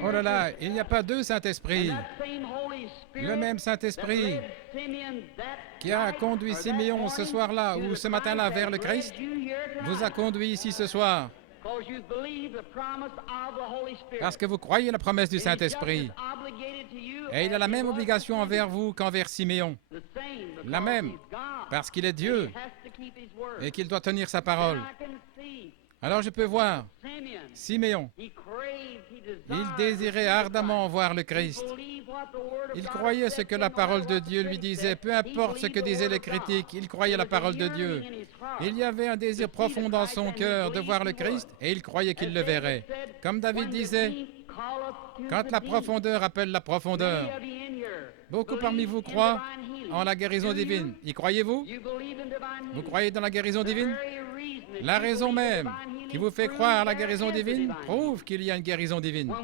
Oh là là, il n'y a pas deux Saint-Esprits. Le même Saint-Esprit qui a conduit Siméon ce soir-là ou ce matin-là vers le Christ vous a conduit ici ce soir. Parce que vous croyez la promesse du Saint-Esprit. Et il a la même obligation envers vous qu'envers Siméon. La même, parce qu'il est Dieu et qu'il doit tenir sa parole. Alors je peux voir, Siméon, il désirait ardemment voir le Christ. Il croyait ce que la parole de Dieu lui disait, peu importe ce que disaient les critiques, il croyait la parole de Dieu. Il y avait un désir profond dans son cœur de voir le Christ et il croyait qu'il le verrait. Comme David disait, quand la profondeur appelle la profondeur. Beaucoup parmi vous croient en la guérison divine. Y croyez-vous? Vous croyez dans la guérison divine? La raison même qui vous fait croire à la guérison divine prouve qu'il y a une guérison divine.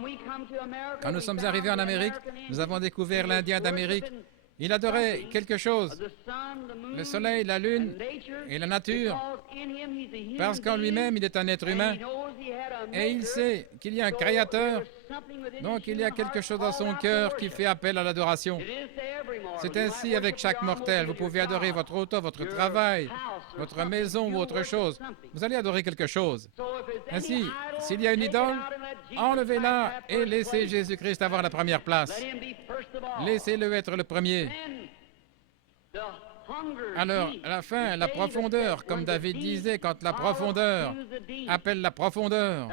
Quand nous sommes arrivés en Amérique, nous avons découvert l'Indien d'Amérique. Il adorait quelque chose, le soleil, la lune et la nature, parce qu'en lui-même, il est un être humain et il sait qu'il y a un créateur, donc il y a quelque chose dans son cœur qui fait appel à l'adoration. C'est ainsi avec chaque mortel. Vous pouvez adorer votre auto, votre travail, votre maison ou autre chose. Vous allez adorer quelque chose. Ainsi, s'il y a une idole, enlevez-la et laissez Jésus-Christ avoir la première place. Laissez-le être le premier. Alors, à la fin, la profondeur, comme David disait, quand la profondeur appelle la profondeur,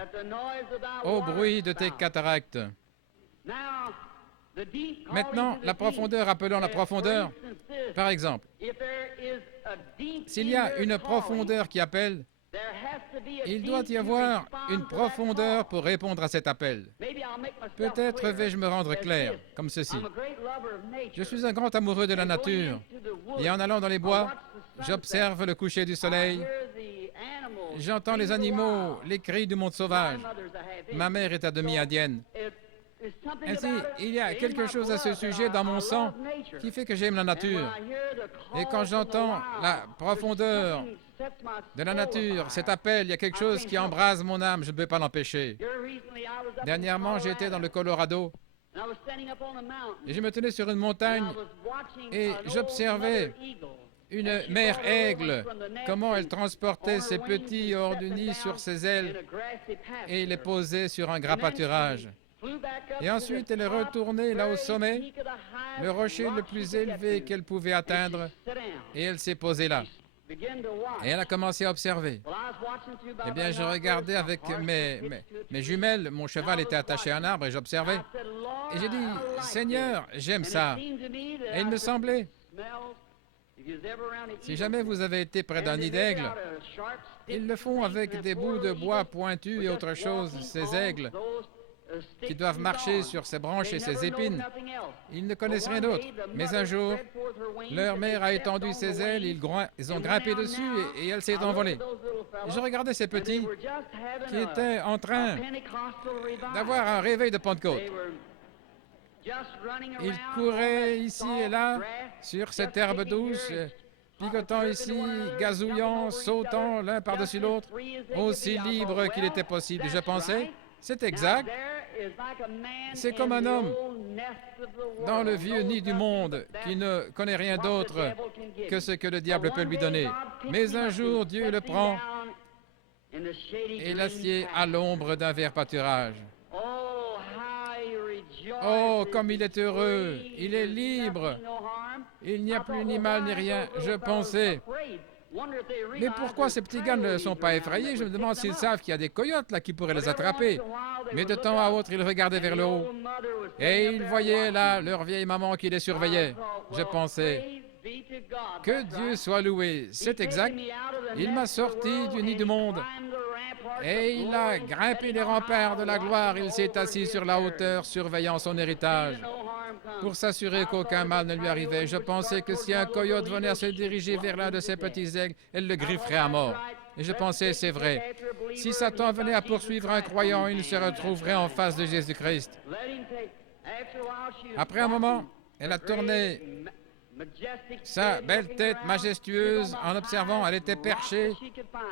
au bruit de tes cataractes. Maintenant, la profondeur appelant la profondeur, par exemple, s'il y a une profondeur qui appelle, il doit y avoir une profondeur pour répondre à cet appel. Peut-être vais-je me rendre clair, comme ceci. Je suis un grand amoureux de la nature, et en allant dans les bois, j'observe le coucher du soleil, j'entends les animaux, les cris du monde sauvage. Ma mère est à demi indienne. Ainsi, il y a quelque chose à ce sujet dans mon sang qui fait que j'aime la nature. Et quand j'entends la profondeur de la nature, cet appel, il y a quelque chose qui embrase mon âme, je ne peux pas l'empêcher. Dernièrement, j'étais dans le Colorado et je me tenais sur une montagne et j'observais une mère aigle, comment elle transportait ses petits hors du nid sur ses ailes et les posait sur un gras pâturage. Et ensuite, elle est retournée là au sommet, le rocher le plus élevé qu'elle pouvait atteindre, et elle s'est posée là. Et elle a commencé à observer. Eh bien, je regardais avec mes jumelles, mon cheval était attaché à un arbre et j'observais. Et j'ai dit, Seigneur, j'aime ça. Et il me semblait, si jamais vous avez été près d'un nid d'aigle, ils le font avec des bouts de bois pointus et autre chose, ces aigles qui doivent marcher sur ses branches et ses épines. Ils ne connaissent rien d'autre. Mais un jour, leur mère a étendu ses ailes, ils ont grimpé dessus et elle s'est envolée. Et je regardais ces petits qui étaient en train d'avoir un réveil de Pentecôte. Ils couraient ici et là sur cette herbe douce, picotant ici, gazouillant, sautant l'un par-dessus l'autre, aussi libre qu'il était possible. Je pensais, c'est exact. C'est comme un homme dans le vieux nid du monde qui ne connaît rien d'autre que ce que le diable peut lui donner. Mais un jour, Dieu le prend et l'assied à l'ombre d'un vert pâturage. Oh, comme il est heureux, il est libre. Il n'y a plus ni mal ni rien. Je pensais, mais pourquoi ces petits gars ne sont pas effrayés? Je me demande s'ils savent qu'il y a des coyotes là qui pourraient les attraper. Mais de temps à autre, ils regardaient vers le haut. Et ils voyaient là leur vieille maman qui les surveillait. Je pensais, que Dieu soit loué. C'est exact. Il m'a sorti du nid du monde. Et il a grimpé les remparts de la gloire. Il s'est assis sur la hauteur, surveillant son héritage, pour s'assurer qu'aucun mal ne lui arrivait. Je pensais que si un coyote venait à se diriger vers l'un de ces petits aigles, elle le grifferait à mort. Et je pensais, c'est vrai. Si Satan venait à poursuivre un croyant, il se retrouverait en face de Jésus-Christ. Après un moment, elle a tourné Sa belle tête majestueuse, en observant, elle était perchée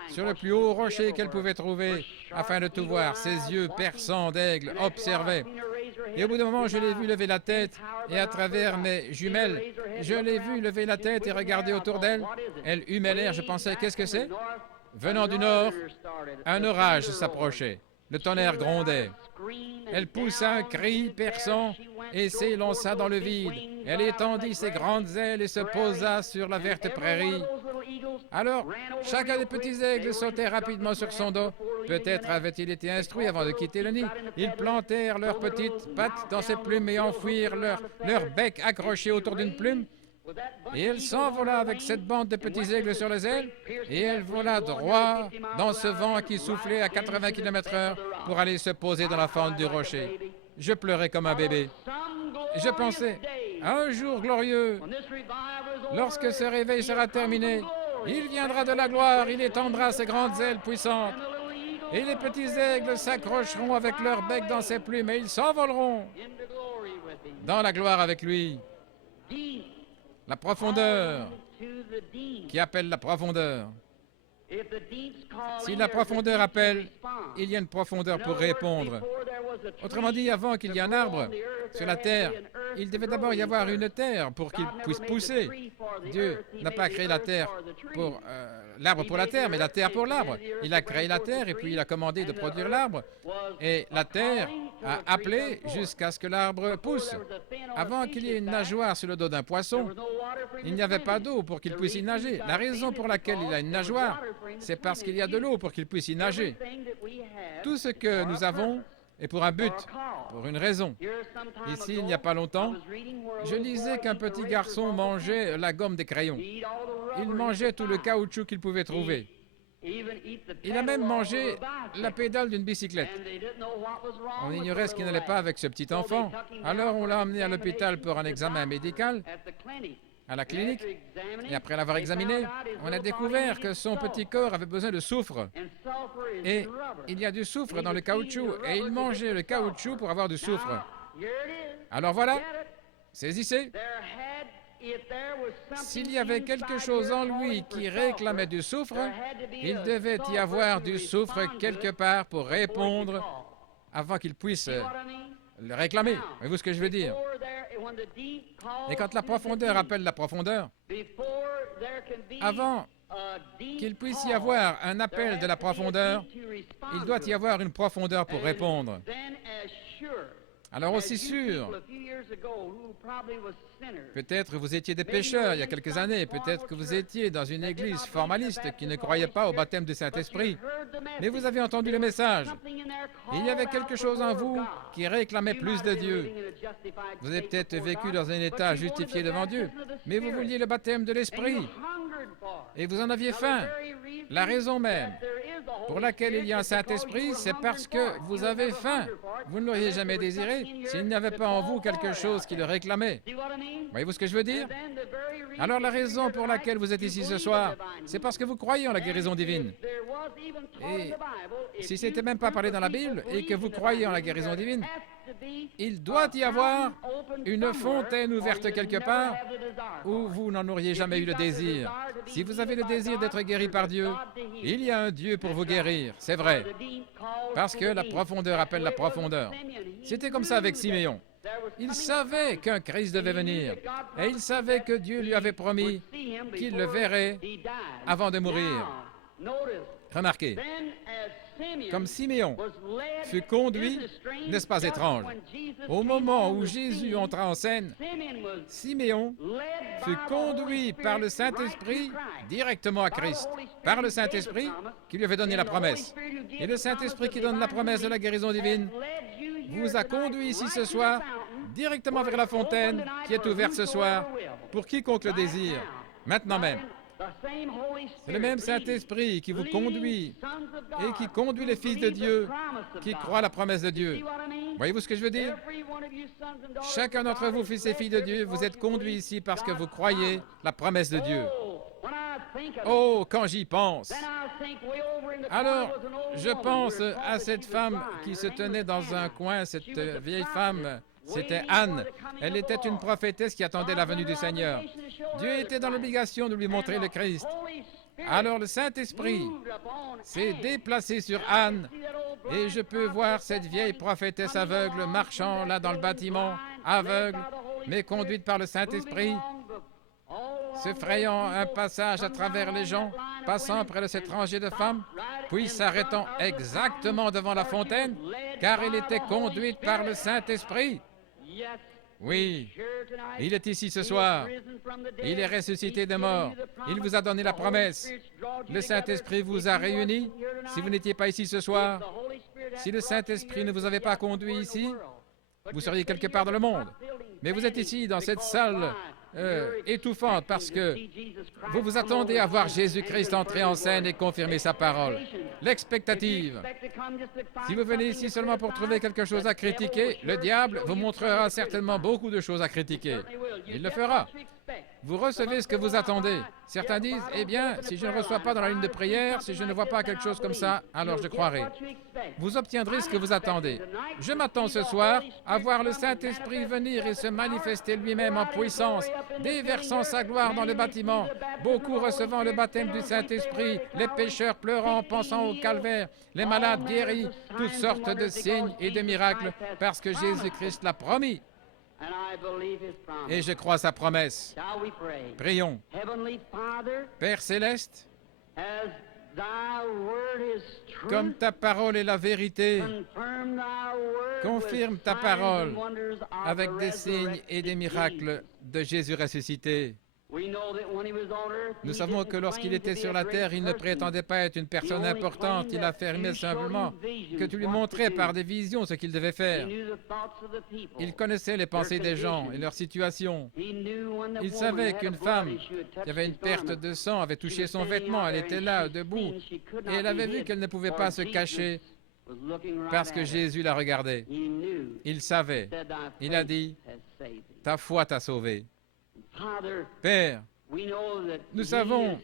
sur le plus haut rocher qu'elle pouvait trouver, afin de tout voir. Ses yeux perçants d'aigle observaient. Et au bout d'un moment, je l'ai vu lever la tête, et à travers mes jumelles, je l'ai vu lever la tête et regarder autour d'elle. Elle humait l'air, je pensais, qu'est-ce que c'est? Venant du nord, un orage s'approchait. Le tonnerre grondait. Elle poussa un cri perçant et s'élança dans le vide. Elle étendit ses grandes ailes et se posa sur la verte prairie. Alors, chacun des petits aigles sautait rapidement sur son dos. Peut-être avait-il été instruit avant de quitter le nid. Ils plantèrent leurs petites pattes dans ses plumes et enfouirent leur bec accroché autour d'une plume. Et elle s'envola avec cette bande de petits aigles sur les ailes, et elle vola droit dans ce vent qui soufflait à 80 km/h pour aller se poser dans la fente du rocher. Je pleurais comme un bébé. Je pensais, un jour glorieux, lorsque ce réveil sera terminé, il viendra de la gloire, il étendra ses grandes ailes puissantes, et les petits aigles s'accrocheront avec leur bec dans ses plumes, et ils s'envoleront dans la gloire avec lui. La profondeur, qui appelle la profondeur. Si la profondeur appelle, il y a une profondeur pour répondre. Autrement dit, avant qu'il y ait un arbre sur la terre, il devait d'abord y avoir une terre pour qu'il puisse pousser. Dieu n'a pas créé la terre pour l'arbre pour la terre, mais la terre pour l'arbre. Il a créé la terre et puis il a commandé de produire l'arbre. Et la terre a appelé jusqu'à ce que l'arbre pousse. Avant qu'il y ait une nageoire sur le dos d'un poisson, il n'y avait pas d'eau pour qu'il puisse y nager. La raison pour laquelle il a une nageoire, c'est parce qu'il y a de l'eau pour qu'il puisse y nager. Tout ce que nous avons est pour un but, pour une raison. Ici, il n'y a pas longtemps, je lisais qu'un petit garçon mangeait la gomme des crayons. Il mangeait tout le caoutchouc qu'il pouvait trouver. Il a même mangé la pédale d'une bicyclette. On ignorait ce qui n'allait pas avec ce petit enfant. Alors on l'a emmené à l'hôpital pour un examen médical, à la clinique, et après l'avoir examiné, on a découvert que son petit corps avait besoin de soufre. Et il y a du soufre dans le caoutchouc, et il mangeait le caoutchouc pour avoir du soufre. Alors voilà, saisissez. S'il y avait quelque chose en lui qui réclamait du soufre, il devait y avoir du soufre quelque part pour répondre avant qu'il puisse le réclamer. Voyez-vous ce que je veux dire? Et quand la profondeur appelle la profondeur, avant qu'il puisse y avoir un appel de la profondeur, il doit y avoir une profondeur pour répondre. Alors aussi sûr, peut-être vous étiez des pécheurs il y a quelques années, peut-être que vous étiez dans une église formaliste qui ne croyait pas au baptême du Saint-Esprit, mais vous avez entendu le message. Il y avait quelque chose en vous qui réclamait plus de Dieu. Vous avez peut-être vécu dans un état justifié devant Dieu, mais vous vouliez le baptême de l'Esprit et vous en aviez faim. La raison même pour laquelle il y a un Saint-Esprit, c'est parce que vous avez faim. Vous ne l'auriez jamais désiré s'il n'y avait pas en vous quelque chose qui le réclamait. Voyez-vous ce que je veux dire? Alors la raison pour laquelle vous êtes ici ce soir, c'est parce que vous croyez en la guérison divine. Et si ce n'était même pas parlé dans la Bible et que vous croyez en la guérison divine, il doit y avoir une fontaine ouverte quelque part où vous n'en auriez jamais eu le désir. Si vous avez le désir d'être guéri par Dieu, il y a un Dieu pour vous guérir, c'est vrai. Parce que la profondeur appelle la profondeur. C'était comme ça avec Siméon. Il savait qu'un Christ devait venir et il savait que Dieu lui avait promis qu'il le verrait avant de mourir. Remarquez, comme Siméon fut conduit, n'est-ce pas étrange? Au moment où Jésus entra en scène, Siméon fut conduit par le Saint-Esprit directement à Christ, par le Saint-Esprit qui lui avait donné la promesse. Et le Saint-Esprit qui donne la promesse de la guérison divine vous a conduit ici ce soir directement vers la fontaine qui est ouverte ce soir pour quiconque le désire, maintenant même. C'est le même Saint-Esprit qui vous conduit et qui conduit les fils de Dieu qui croient à la promesse de Dieu. Voyez-vous ce que je veux dire? Chacun d'entre vous, fils et filles de Dieu, vous êtes conduits ici parce que vous croyez la promesse de Dieu. Oh, quand j'y pense! Alors, je pense à cette femme qui se tenait dans un coin, cette vieille femme, C'était Anne. Elle était une prophétesse qui attendait la venue du Seigneur. Dieu était dans l'obligation de lui montrer le Christ. Alors le Saint-Esprit s'est déplacé sur Anne et je peux voir cette vieille prophétesse aveugle marchant là dans le bâtiment, aveugle, mais conduite par le Saint-Esprit, se frayant un passage à travers les gens, passant près de cette rangée de femmes, puis s'arrêtant exactement devant la fontaine, car elle était conduite par le Saint-Esprit. Oui, il est ici ce soir. Il est ressuscité des morts. Il vous a donné la promesse. Le Saint-Esprit vous a réunis. Si vous n'étiez pas ici ce soir, si le Saint-Esprit ne vous avait pas conduit ici, vous seriez quelque part dans le monde. Mais vous êtes ici, dans cette salle étouffante, parce que vous vous attendez à voir Jésus-Christ entrer en scène et confirmer sa parole. L'expectative. Si vous venez ici seulement pour trouver quelque chose à critiquer, le diable vous montrera certainement beaucoup de choses à critiquer. Il le fera. Vous recevez ce que vous attendez. Certains disent, eh bien, si je ne reçois pas dans la ligne de prière, si je ne vois pas quelque chose comme ça, alors je croirai. Vous obtiendrez ce que vous attendez. Je m'attends ce soir à voir le Saint-Esprit venir et se manifester lui-même en puissance, déversant sa gloire dans le bâtiment, beaucoup recevant le baptême du Saint-Esprit, les pécheurs pleurant, pensant au calvaire, les malades guéris, toutes sortes de signes et de miracles, parce que Jésus-Christ l'a promis. Et je crois sa promesse. Prions. Père céleste, comme ta parole est la vérité, confirme ta parole avec des signes et des miracles de Jésus ressuscité. Nous savons que lorsqu'il était sur la terre, il ne prétendait pas être une personne importante. Il affirmait simplement que tu lui montrais par des visions ce qu'il devait faire. Il connaissait les pensées des gens et leur situation. Il savait qu'une femme qui avait une perte de sang avait touché son vêtement. Elle était là, debout, et elle avait vu qu'elle ne pouvait pas se cacher parce que Jésus la regardait. Il savait. Il a dit, « Ta foi t'a sauvé. » Père, nous savons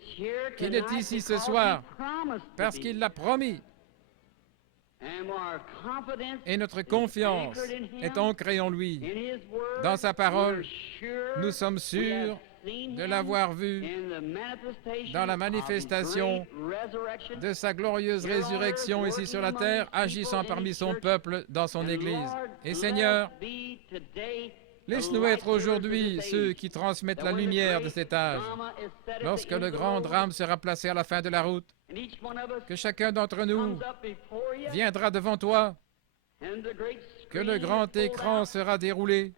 qu'il est ici ce soir parce qu'il l'a promis. Et notre confiance est ancrée en lui. Dans sa parole, nous sommes sûrs de l'avoir vu dans la manifestation de sa glorieuse résurrection ici sur la terre, agissant parmi son peuple dans son Église. Et Seigneur, laisse-nous être aujourd'hui ceux qui transmettent la lumière de cet âge. Lorsque le grand drame sera placé à la fin de la route, que chacun d'entre nous viendra devant toi, que le grand écran sera déroulé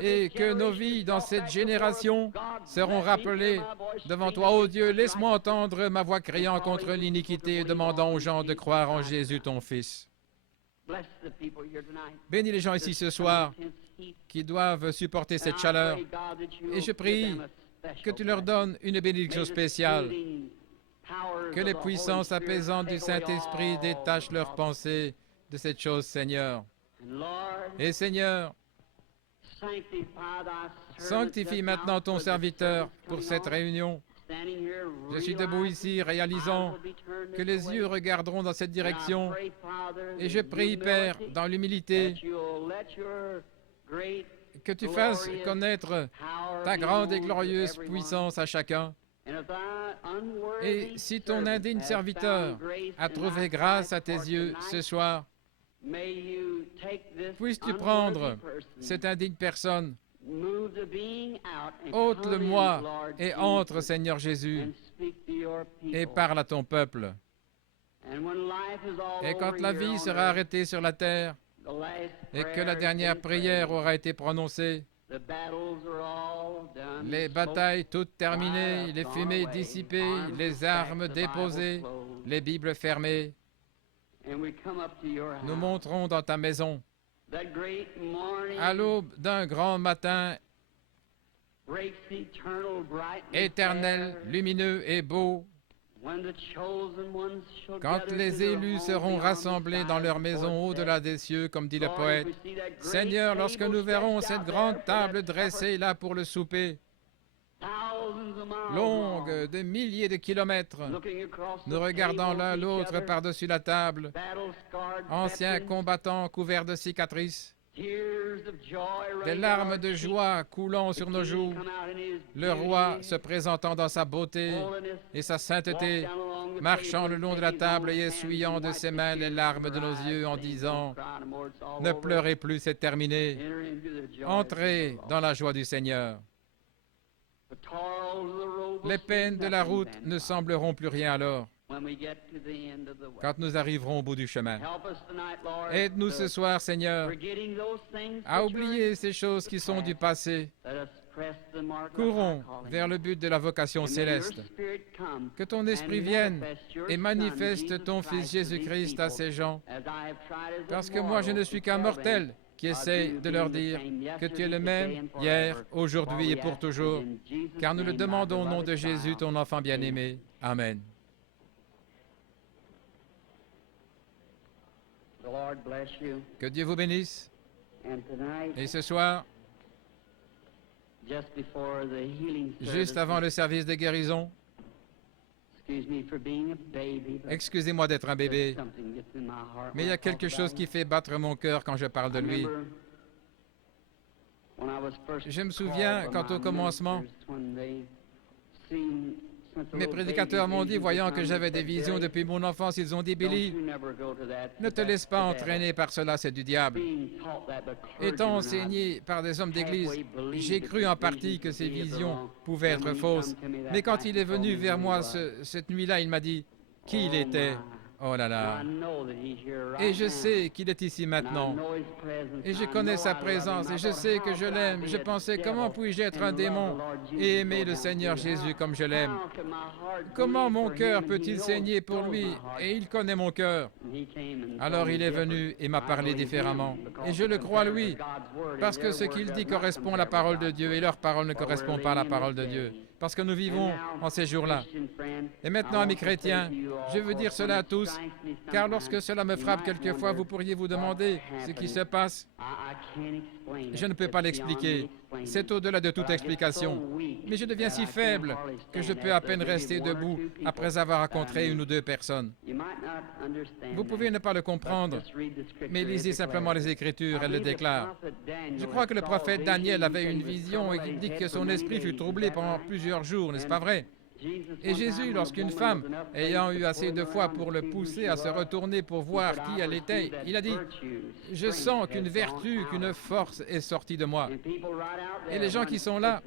et que nos vies dans cette génération seront rappelées devant toi. Ô Dieu, laisse-moi entendre ma voix criant contre l'iniquité et demandant aux gens de croire en Jésus, ton Fils. Bénis les gens ici ce soir qui doivent supporter cette chaleur. Et je prie que tu leur donnes une bénédiction spéciale, que les puissances apaisantes du Saint-Esprit détachent leurs pensées de cette chose, Seigneur. Et Seigneur, sanctifie maintenant ton serviteur pour cette réunion. Je suis debout ici, réalisant que les yeux regarderont dans cette direction. Et je prie, Père, dans l'humilité, que tu fasses connaître ta grande et glorieuse puissance à chacun. Et si ton indigne serviteur a trouvé grâce à tes yeux ce soir, puisses-tu prendre cette indigne personne, ôte-le-moi et entre, Seigneur Jésus, et parle à ton peuple. Et quand la vie sera arrêtée sur la terre, et que la dernière prière aura été prononcée, les batailles toutes terminées, les fumées dissipées, les armes déposées, les Bibles fermées, nous monterons dans ta maison. À l'aube d'un grand matin éternel, lumineux et beau, quand les élus seront rassemblés dans leur maison au-delà des cieux, comme dit le poète, Seigneur, lorsque nous verrons cette grande table dressée là pour le souper, longue de milliers de kilomètres, nous regardons l'un l'autre par-dessus la table, anciens combattants couverts de cicatrices, Des larmes de joie coulant sur nos joues, le roi se présentant dans sa beauté et sa sainteté, marchant le long de la table et essuyant de ses mains les larmes de nos yeux en disant « Ne pleurez plus, c'est terminé. Entrez dans la joie du Seigneur. » Les peines de la route ne sembleront plus rien alors, quand nous arriverons au bout du chemin. Aide-nous ce soir, Seigneur, à oublier ces choses qui sont du passé. Courons vers le but de la vocation céleste. Que ton esprit vienne et manifeste ton Fils Jésus-Christ à ces gens, parce que moi je ne suis qu'un mortel qui essaye de leur dire que tu es le même hier, aujourd'hui et pour toujours, car nous le demandons au nom de Jésus, ton enfant bien-aimé. Amen. Que Dieu vous bénisse. Et ce soir, juste avant le service de guérison, excusez-moi d'être un bébé, mais il y a quelque chose qui fait battre mon cœur quand je parle de lui. Je me souviens quand au commencement, mes prédicateurs m'ont dit, voyant que j'avais des visions depuis mon enfance, ils ont dit, Billy, ne te laisse pas entraîner par cela, c'est du diable. Étant enseigné par des hommes d'église, j'ai cru en partie que ces visions pouvaient être fausses. Mais quand il est venu vers moi cette nuit-là, il m'a dit qui il était. Oh là là. Et je sais qu'il est ici maintenant. Et je connais sa présence et je sais que je l'aime. Je pensais, comment puis-je être un démon et aimer le Seigneur Jésus comme je l'aime? Comment mon cœur peut-il saigner pour lui? Et il connaît mon cœur. Alors il est venu et m'a parlé différemment. Et je le crois lui, parce que ce qu'il dit correspond à la parole de Dieu et leur parole ne correspond pas à la parole de Dieu. Parce que nous vivons en ces jours-là. Et maintenant, amis chrétiens, je veux dire cela à tous, car lorsque cela me frappe quelquefois, vous pourriez vous demander ce qui se passe. Je ne peux pas l'expliquer. C'est au-delà de toute explication. Mais je deviens si faible que je peux à peine rester debout après avoir rencontré une ou deux personnes. Vous pouvez ne pas le comprendre, mais lisez simplement les Écritures, elles le déclarent. Je crois que le prophète Daniel avait une vision et il dit que son esprit fut troublé pendant plusieurs jours, n'est-ce pas vrai? Et Jésus, lorsqu'une femme, ayant eu assez de foi pour le pousser à se retourner pour voir qui elle était, il a dit, « Je sens qu'une vertu, qu'une force est sortie de moi. » Et les gens qui sont là,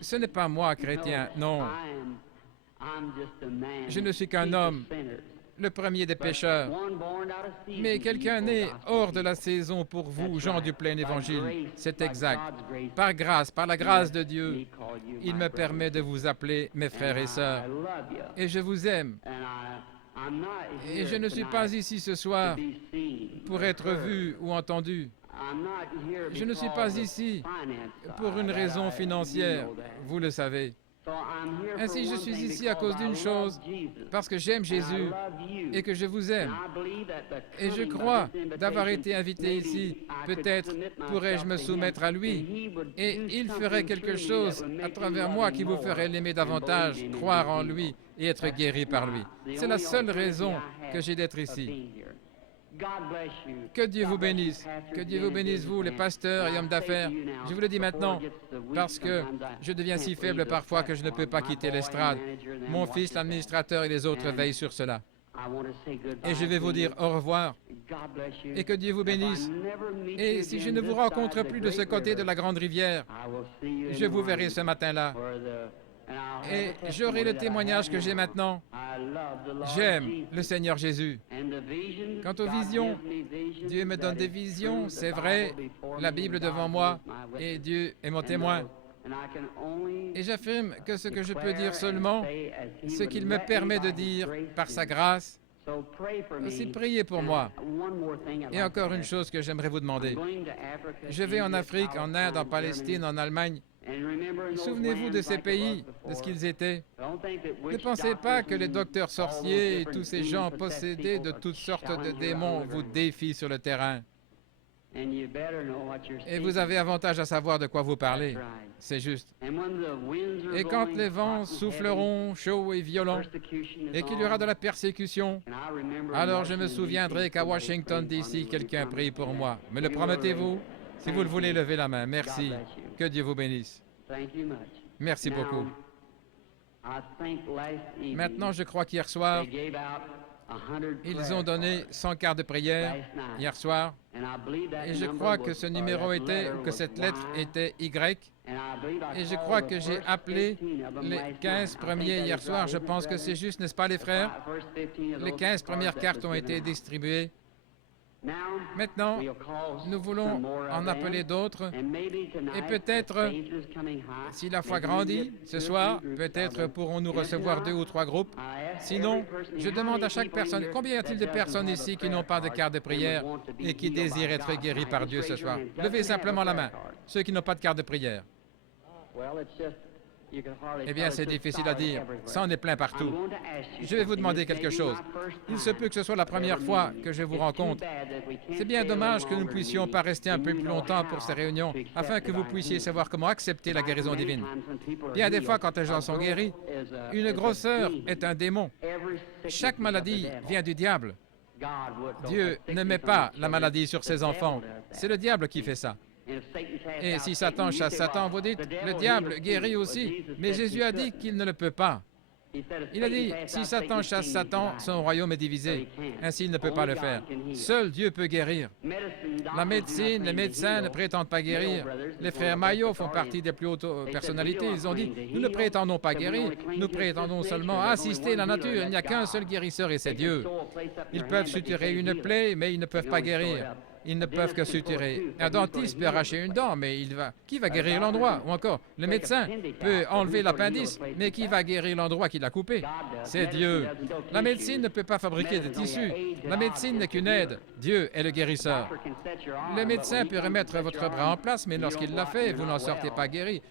ce n'est pas moi, chrétien, non. Je ne suis qu'un homme, le premier des pécheurs. Mais quelqu'un né hors de la saison pour vous, gens du plein évangile, c'est exact. Par grâce, par la grâce de Dieu, il me permet de vous appeler mes frères et sœurs. Et je vous aime. Et je ne suis pas ici ce soir pour être vu ou entendu. Je ne suis pas ici pour une raison financière, vous le savez. Ainsi, je suis ici à cause d'une chose, parce que j'aime Jésus et que je vous aime. Et je crois d'avoir été invité ici. Peut-être pourrais-je me soumettre à lui et il ferait quelque chose à travers moi qui vous ferait l'aimer davantage, croire en lui et être guéri par lui. C'est la seule raison que j'ai d'être ici. Que Dieu vous bénisse. Que Dieu vous bénisse, vous, les pasteurs et hommes d'affaires. Je vous le dis maintenant, parce que je deviens si faible parfois que je ne peux pas quitter l'estrade. Mon fils, l'administrateur et les autres veillent sur cela. Et je vais vous dire au revoir. Et que Dieu vous bénisse. Et si je ne vous rencontre plus de ce côté de la grande rivière, je vous verrai ce matin-là. Et j'aurai le témoignage que j'ai maintenant. J'aime le Seigneur Jésus. Quant aux visions, Dieu me donne des visions, c'est vrai, la Bible devant moi, et Dieu est mon témoin. Et j'affirme que ce que je peux dire seulement, ce qu'il me permet de dire par sa grâce. Aussi, priez pour moi. Et encore une chose que j'aimerais vous demander. Je vais en Afrique, en Inde, en Palestine, en Allemagne. Souvenez-vous de ces pays, de ce qu'ils étaient. Ne pensez pas que les docteurs sorciers et tous ces gens possédés de toutes sortes de démons vous défient sur le terrain. Et vous avez avantage à savoir de quoi vous parlez. C'est juste. Et quand les vents souffleront chauds et violents, et qu'il y aura de la persécution, alors je me souviendrai qu'à Washington, D.C., quelqu'un prie pour moi. Me le promettez-vous? Si vous le voulez, levez la main. Merci. Que Dieu vous bénisse. Merci beaucoup. Maintenant, je crois qu'hier soir, ils ont donné 100 cartes de prière hier soir. Et je crois que ce numéro était, que cette lettre était Y. Et je crois que j'ai appelé les 15 premiers hier soir. Je pense que c'est juste, n'est-ce pas les frères? Les 15 premières cartes ont été distribuées. Maintenant, nous voulons en appeler d'autres. Et peut-être, si la foi grandit ce soir, peut-être pourrons-nous recevoir 2 ou 3 groupes. Sinon, je demande à chaque personne, combien y a-t-il de personnes ici qui n'ont pas de carte de prière et qui désirent être guéris par Dieu ce soir? Levez simplement la main, ceux qui n'ont pas de carte de prière. Eh bien, c'est difficile à dire. Ça en est plein partout. Je vais vous demander quelque chose. Il se peut que ce soit la première fois que je vous rencontre. C'est bien dommage que nous ne puissions pas rester un peu plus longtemps pour ces réunions, afin que vous puissiez savoir comment accepter la guérison divine. Bien des fois, quand les gens sont guéris, une grosseur est un démon. Chaque maladie vient du diable. Dieu ne met pas la maladie sur ses enfants. C'est le diable qui fait ça. Et si Satan chasse Satan, vous dites, le diable guérit aussi. Mais Jésus a dit qu'il ne le peut pas. Il a dit, si Satan chasse Satan, son royaume est divisé. Ainsi, il ne peut pas le faire. Seul Dieu peut guérir. La médecine, les médecins ne prétendent pas guérir. Les frères Maillot font partie des plus hautes personnalités. Ils ont dit, nous ne prétendons pas guérir, nous prétendons seulement assister la nature. Il n'y a qu'un seul guérisseur et c'est Dieu. Ils peuvent suturer une plaie, mais ils ne peuvent pas guérir. Ils ne peuvent que suturer. Un dentiste peut arracher une dent, mais qui va guérir l'endroit? Ou encore, le médecin peut enlever l'appendice, mais qui va guérir l'endroit qu'il a coupé? C'est Dieu. La médecine ne peut pas fabriquer de tissus. La médecine n'est qu'une aide. Dieu est le guérisseur. Le médecin peut remettre votre bras en place, mais lorsqu'il l'a fait, vous n'en sortez pas guéri.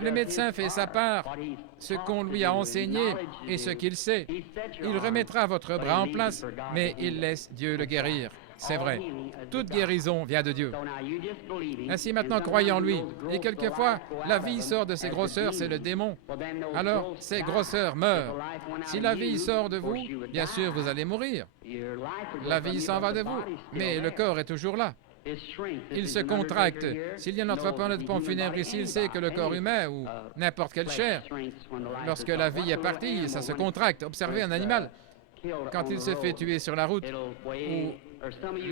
Le médecin fait sa part, ce qu'on lui a enseigné et ce qu'il sait. Il remettra votre bras en place, mais il laisse Dieu le guérir. C'est vrai. Toute guérison vient de Dieu. Ainsi, maintenant, croyez en lui. Et quelquefois, la vie sort de ses grosseurs, c'est le démon. Alors, ces grosseurs meurent. Si la vie sort de vous, bien sûr, vous allez mourir. La vie s'en va de vous, mais le corps est toujours là. Il se contracte. S'il y a un entrepreneur de pompe funèbre ici, il sait que le corps humain ou n'importe quelle chair, lorsque la vie est partie, ça se contracte. Observez un animal. Quand il se fait tuer sur la route, ou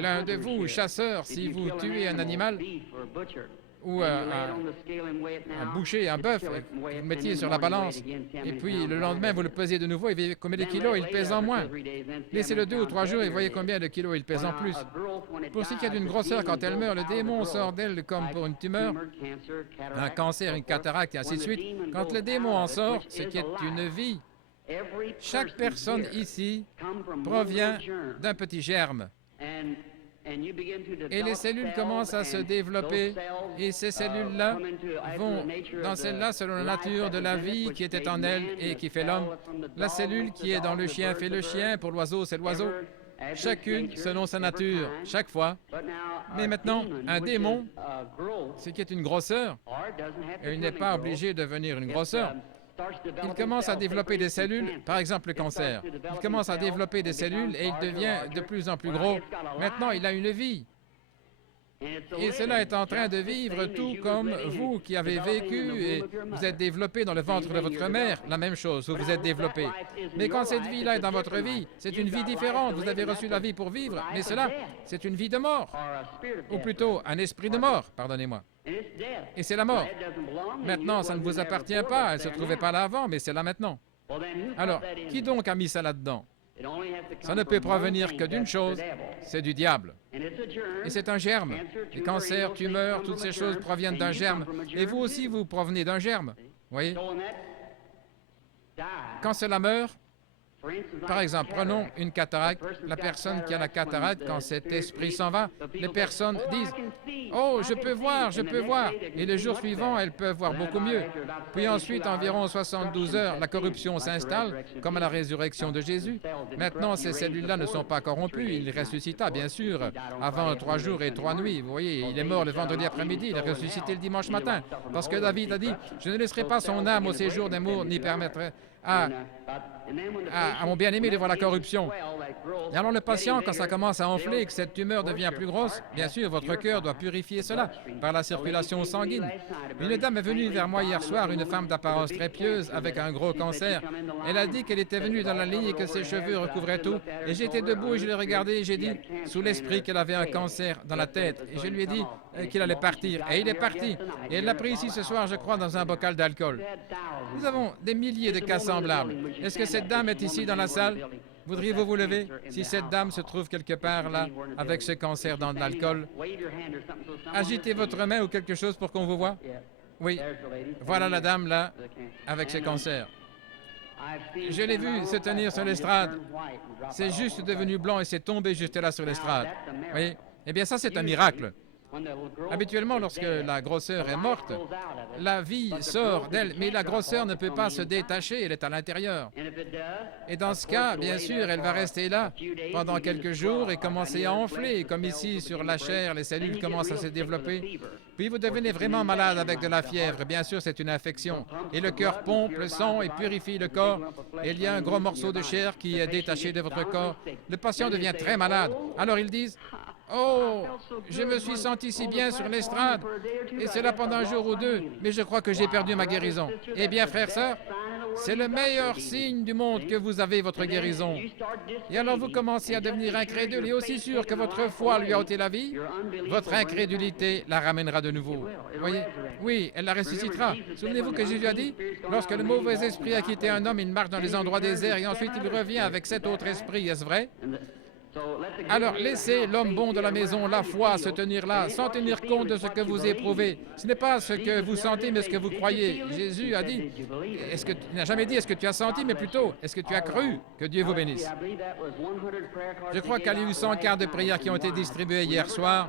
l'un de vous, chasseurs, si vous tuez un animal, ou un boucher, un bœuf, vous le mettiez sur la balance, et puis le lendemain, vous le pesez de nouveau, et voyez combien de kilos il pèse en moins. Laissez-le 2 ou 3 jours et voyez combien de kilos il pèse en plus. Pour ce qui est d'une grosseur, quand elle meurt, le démon sort d'elle comme pour une tumeur, un cancer, une cataracte, et ainsi de suite. Quand le démon en sort, ce qui est une vie, chaque personne ici provient d'un petit germe. Et les cellules commencent à se développer, et ces cellules-là vont dans celle-là selon la nature de la vie qui était en elle et qui fait l'homme. La cellule qui est dans le chien fait le chien, pour l'oiseau c'est l'oiseau. Chacune selon sa nature, chaque fois. Mais maintenant, un démon, ce qui est une grosseur, et il n'est pas obligé de devenir une grosseur. Il commence à développer des cellules, par exemple le cancer. Il commence à développer des cellules et il devient de plus en plus gros. Maintenant, il a une vie. Et cela est en train de vivre tout comme vous qui avez vécu et vous êtes développé dans le ventre de votre mère, la même chose, vous vous êtes développé. Mais quand cette vie-là est dans votre vie, c'est une vie différente. Vous avez reçu la vie pour vivre, mais cela, c'est une vie de mort. Ou plutôt, un esprit de mort, pardonnez-moi. Et c'est la mort. Maintenant, ça ne vous appartient pas, elle ne se trouvait pas là avant, mais c'est là maintenant. Alors, qui donc a mis ça là-dedans? Ça ne peut provenir que d'une chose, c'est du diable. Et c'est un germe. Les cancers, tumeurs, toutes ces choses proviennent d'un germe. Et vous aussi, vous provenez d'un germe. Voyez? Quand cela meurt, Par exemple, prenons une cataracte. La personne qui a la cataracte, quand cet esprit s'en va, les personnes disent « Oh, je peux voir, je peux voir ». Et le jour suivant, elles peuvent voir beaucoup mieux. Puis ensuite, environ 72 heures, la corruption s'installe, comme à la résurrection de Jésus. Maintenant, ces cellules-là ne sont pas corrompues. Il ressuscita, bien sûr, avant 3 jours et 3 nuits. Vous voyez, il est mort le vendredi après-midi, il est ressuscité le dimanche matin. Parce que David a dit « Je ne laisserai pas son âme au séjour d'amour, ni permettrai à mon bien-aimé de voir la corruption. » Et alors le patient, quand ça commence à enfler et que cette tumeur devient plus grosse, bien sûr, votre cœur doit purifier cela par la circulation sanguine. Une dame est venue vers moi hier soir, une femme d'apparence très pieuse avec un gros cancer. Elle a dit qu'elle était venue dans la ligne et que ses cheveux recouvraient tout. Et j'étais debout et je l'ai regardée et j'ai dit, sous l'esprit, qu'elle avait un cancer dans la tête. Et je lui ai dit qu'il allait partir. Et il est parti. Et elle l'a pris ici ce soir, je crois, dans un bocal d'alcool. Nous avons des milliers de cas semblables. Est-ce que cette dame est ici dans la salle? Voudriez-vous vous lever? Si cette dame se trouve quelque part là, avec ce cancer dans de l'alcool, agitez votre main ou quelque chose pour qu'on vous voie. Oui, voilà la dame là, avec ce cancer. Je l'ai vu se tenir sur l'estrade. C'est juste devenu blanc et c'est tombé juste là sur l'estrade. Oui, eh bien ça c'est un miracle. Habituellement, lorsque la grosseur est morte, la vie sort d'elle, mais la grosseur ne peut pas se détacher, elle est à l'intérieur. Et dans ce cas, bien sûr, elle va rester là pendant quelques jours et commencer à enfler, comme ici sur la chair, les cellules commencent à se développer. Puis vous devenez vraiment malade avec de la fièvre, bien sûr, c'est une infection. Et le cœur pompe le sang et purifie le corps. Et il y a un gros morceau de chair qui est détaché de votre corps. Le patient devient très malade. Alors ils disent, oh, je me suis senti si bien sur l'estrade, et cela pendant un jour ou deux, mais je crois que j'ai perdu ma guérison. Eh bien, frères, sœurs, c'est le meilleur signe du monde que vous avez votre guérison. Et alors vous commencez à devenir incrédule, et aussi sûr que votre foi lui a ôté la vie, votre incrédulité la ramènera de nouveau. Voyez? Oui, elle la ressuscitera. Souvenez-vous que Jésus a dit, lorsque le mauvais esprit a quitté un homme, il marche dans les endroits déserts, et ensuite il revient avec cet autre esprit. Est-ce vrai? Alors laissez l'homme bon de la maison, la foi, se tenir là, sans tenir compte de ce que vous éprouvez. Ce n'est pas ce que vous sentez, mais ce que vous croyez. Jésus a dit, il n'a jamais dit est-ce que tu as senti, mais plutôt est-ce que tu as cru? Que Dieu vous bénisse. Je crois qu'il y a eu 100 cartes de prière qui ont été distribuées hier soir.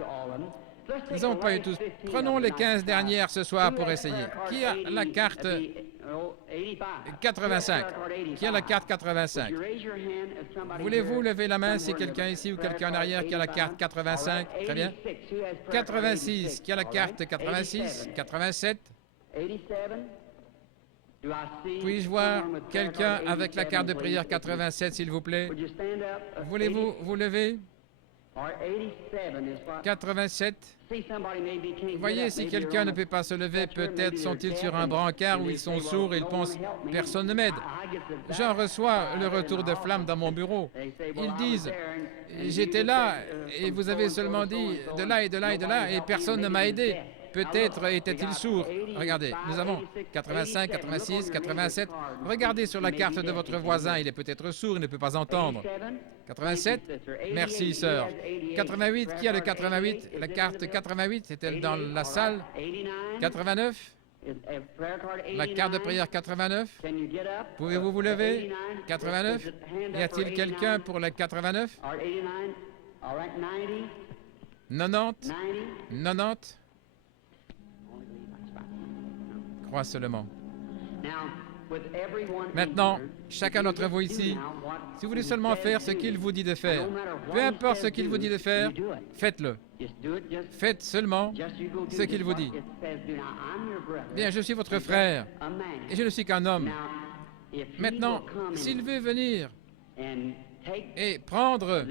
Nous n'avons pas eu tous. Prenons les 15 dernières ce soir pour essayer. Qui a la carte 85? Qui a la carte 85? Voulez-vous lever la main si quelqu'un ici ou quelqu'un en arrière qui a la carte 85? Très bien. 86. Qui a la carte 86? 87? Puis-je voir quelqu'un avec la carte de prière 87, s'il vous plaît? Voulez-vous vous lever? 87. Voyez, si quelqu'un ne peut pas se lever, peut-être sont-ils sur un brancard ou ils sont sourds et ils pensent « personne ne m'aide ». J'en reçois le retour de flamme dans mon bureau. Ils disent « j'étais là et vous avez seulement dit de là et de là et de là et personne ne m'a aidé ». Peut-être était-il sourd. Regardez, nous avons 85, 86, 87. Regardez sur la carte de votre voisin, il est peut-être sourd, il ne peut pas entendre. 87? Merci, sœur. 88, qui a le 88? La carte 88, est-elle dans la salle? 89? La carte de prière 89? Pouvez-vous vous lever? 89? Y a-t-il quelqu'un pour le 89? 90? 90? Crois seulement. Maintenant, chacun d'entre vous ici, si vous voulez seulement faire ce qu'il vous dit de faire, peu importe ce qu'il vous dit de faire, faites-le. Faites seulement ce qu'il vous dit. Bien, je suis votre frère, et je ne suis qu'un homme. Maintenant, s'il veut venir et prendre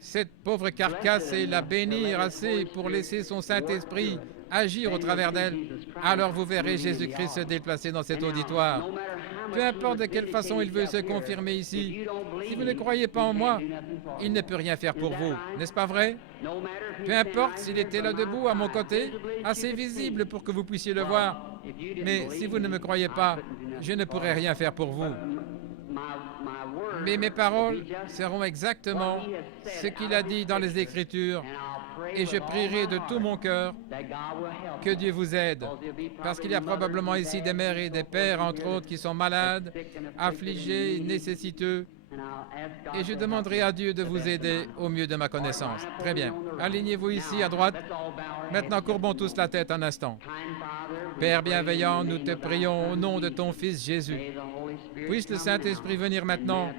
cette pauvre carcasse et la bénir assez pour laisser son Saint-Esprit agir au travers d'elle, alors vous verrez Jésus-Christ se déplacer dans cet auditoire. Peu importe de quelle façon il veut se confirmer ici, si vous ne croyez pas en moi, il ne peut rien faire pour vous. N'est-ce pas vrai? Peu importe s'il était là debout à mon côté, assez visible pour que vous puissiez le voir. Mais si vous ne me croyez pas, je ne pourrai rien faire pour vous. Mais mes paroles seront exactement ce qu'il a dit dans les Écritures. Et je prierai de tout mon cœur que Dieu vous aide, parce qu'il y a probablement ici des mères et des pères, entre autres, qui sont malades, affligés, nécessiteux, et je demanderai à Dieu de vous aider au mieux de ma connaissance. Très bien. Alignez-vous ici à droite. Maintenant, courbons tous la tête un instant. Père bienveillant, nous te prions au nom de ton Fils Jésus. Puisse le Saint-Esprit venir maintenant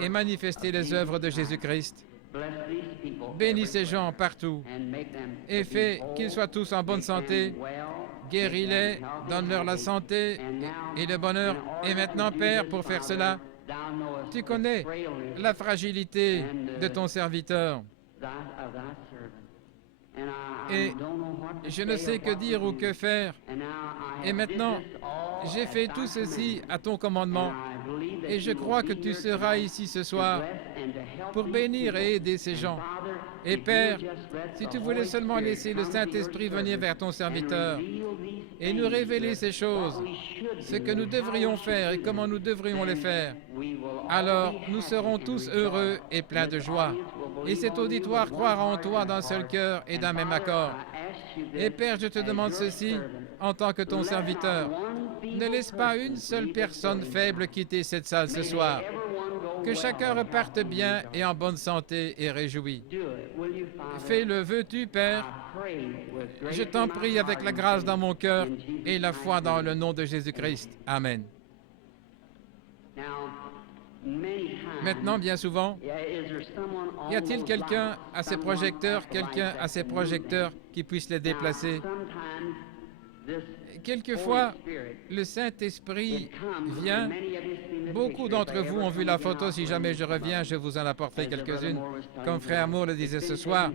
et manifester les œuvres de Jésus-Christ. Bénis ces gens partout et fais qu'ils soient tous en bonne santé. Guéris-les, donne-leur la santé et le bonheur. Et maintenant, Père, pour faire cela, tu connais la fragilité de ton serviteur. Et je ne sais que dire ou que faire. Et maintenant, j'ai fait tout ceci à ton commandement. Et je crois que tu seras ici ce soir pour bénir et aider ces gens. Et Père, si tu voulais seulement laisser le Saint-Esprit venir vers ton serviteur et nous révéler ces choses, ce que nous devrions faire et comment nous devrions les faire, alors nous serons tous heureux et pleins de joie. Et cet auditoire croira en toi d'un seul cœur et d'un même accord. Et Père, je te demande ceci en tant que ton serviteur. Ne laisse pas une seule personne faible quitter cette salle ce soir. Que chacun reparte bien et en bonne santé et réjoui. Fais-le, veux-tu, Père? Je t'en prie avec la grâce dans mon cœur et la foi dans le nom de Jésus-Christ. Amen. Maintenant, bien souvent, y a-t-il quelqu'un à ses projecteurs, qui puisse les déplacer? Quelquefois, le Saint-Esprit vient. Beaucoup d'entre vous ont vu la photo. Si jamais je reviens, je vous en apporterai quelques-unes. Comme Frère Moore le disait ce soir,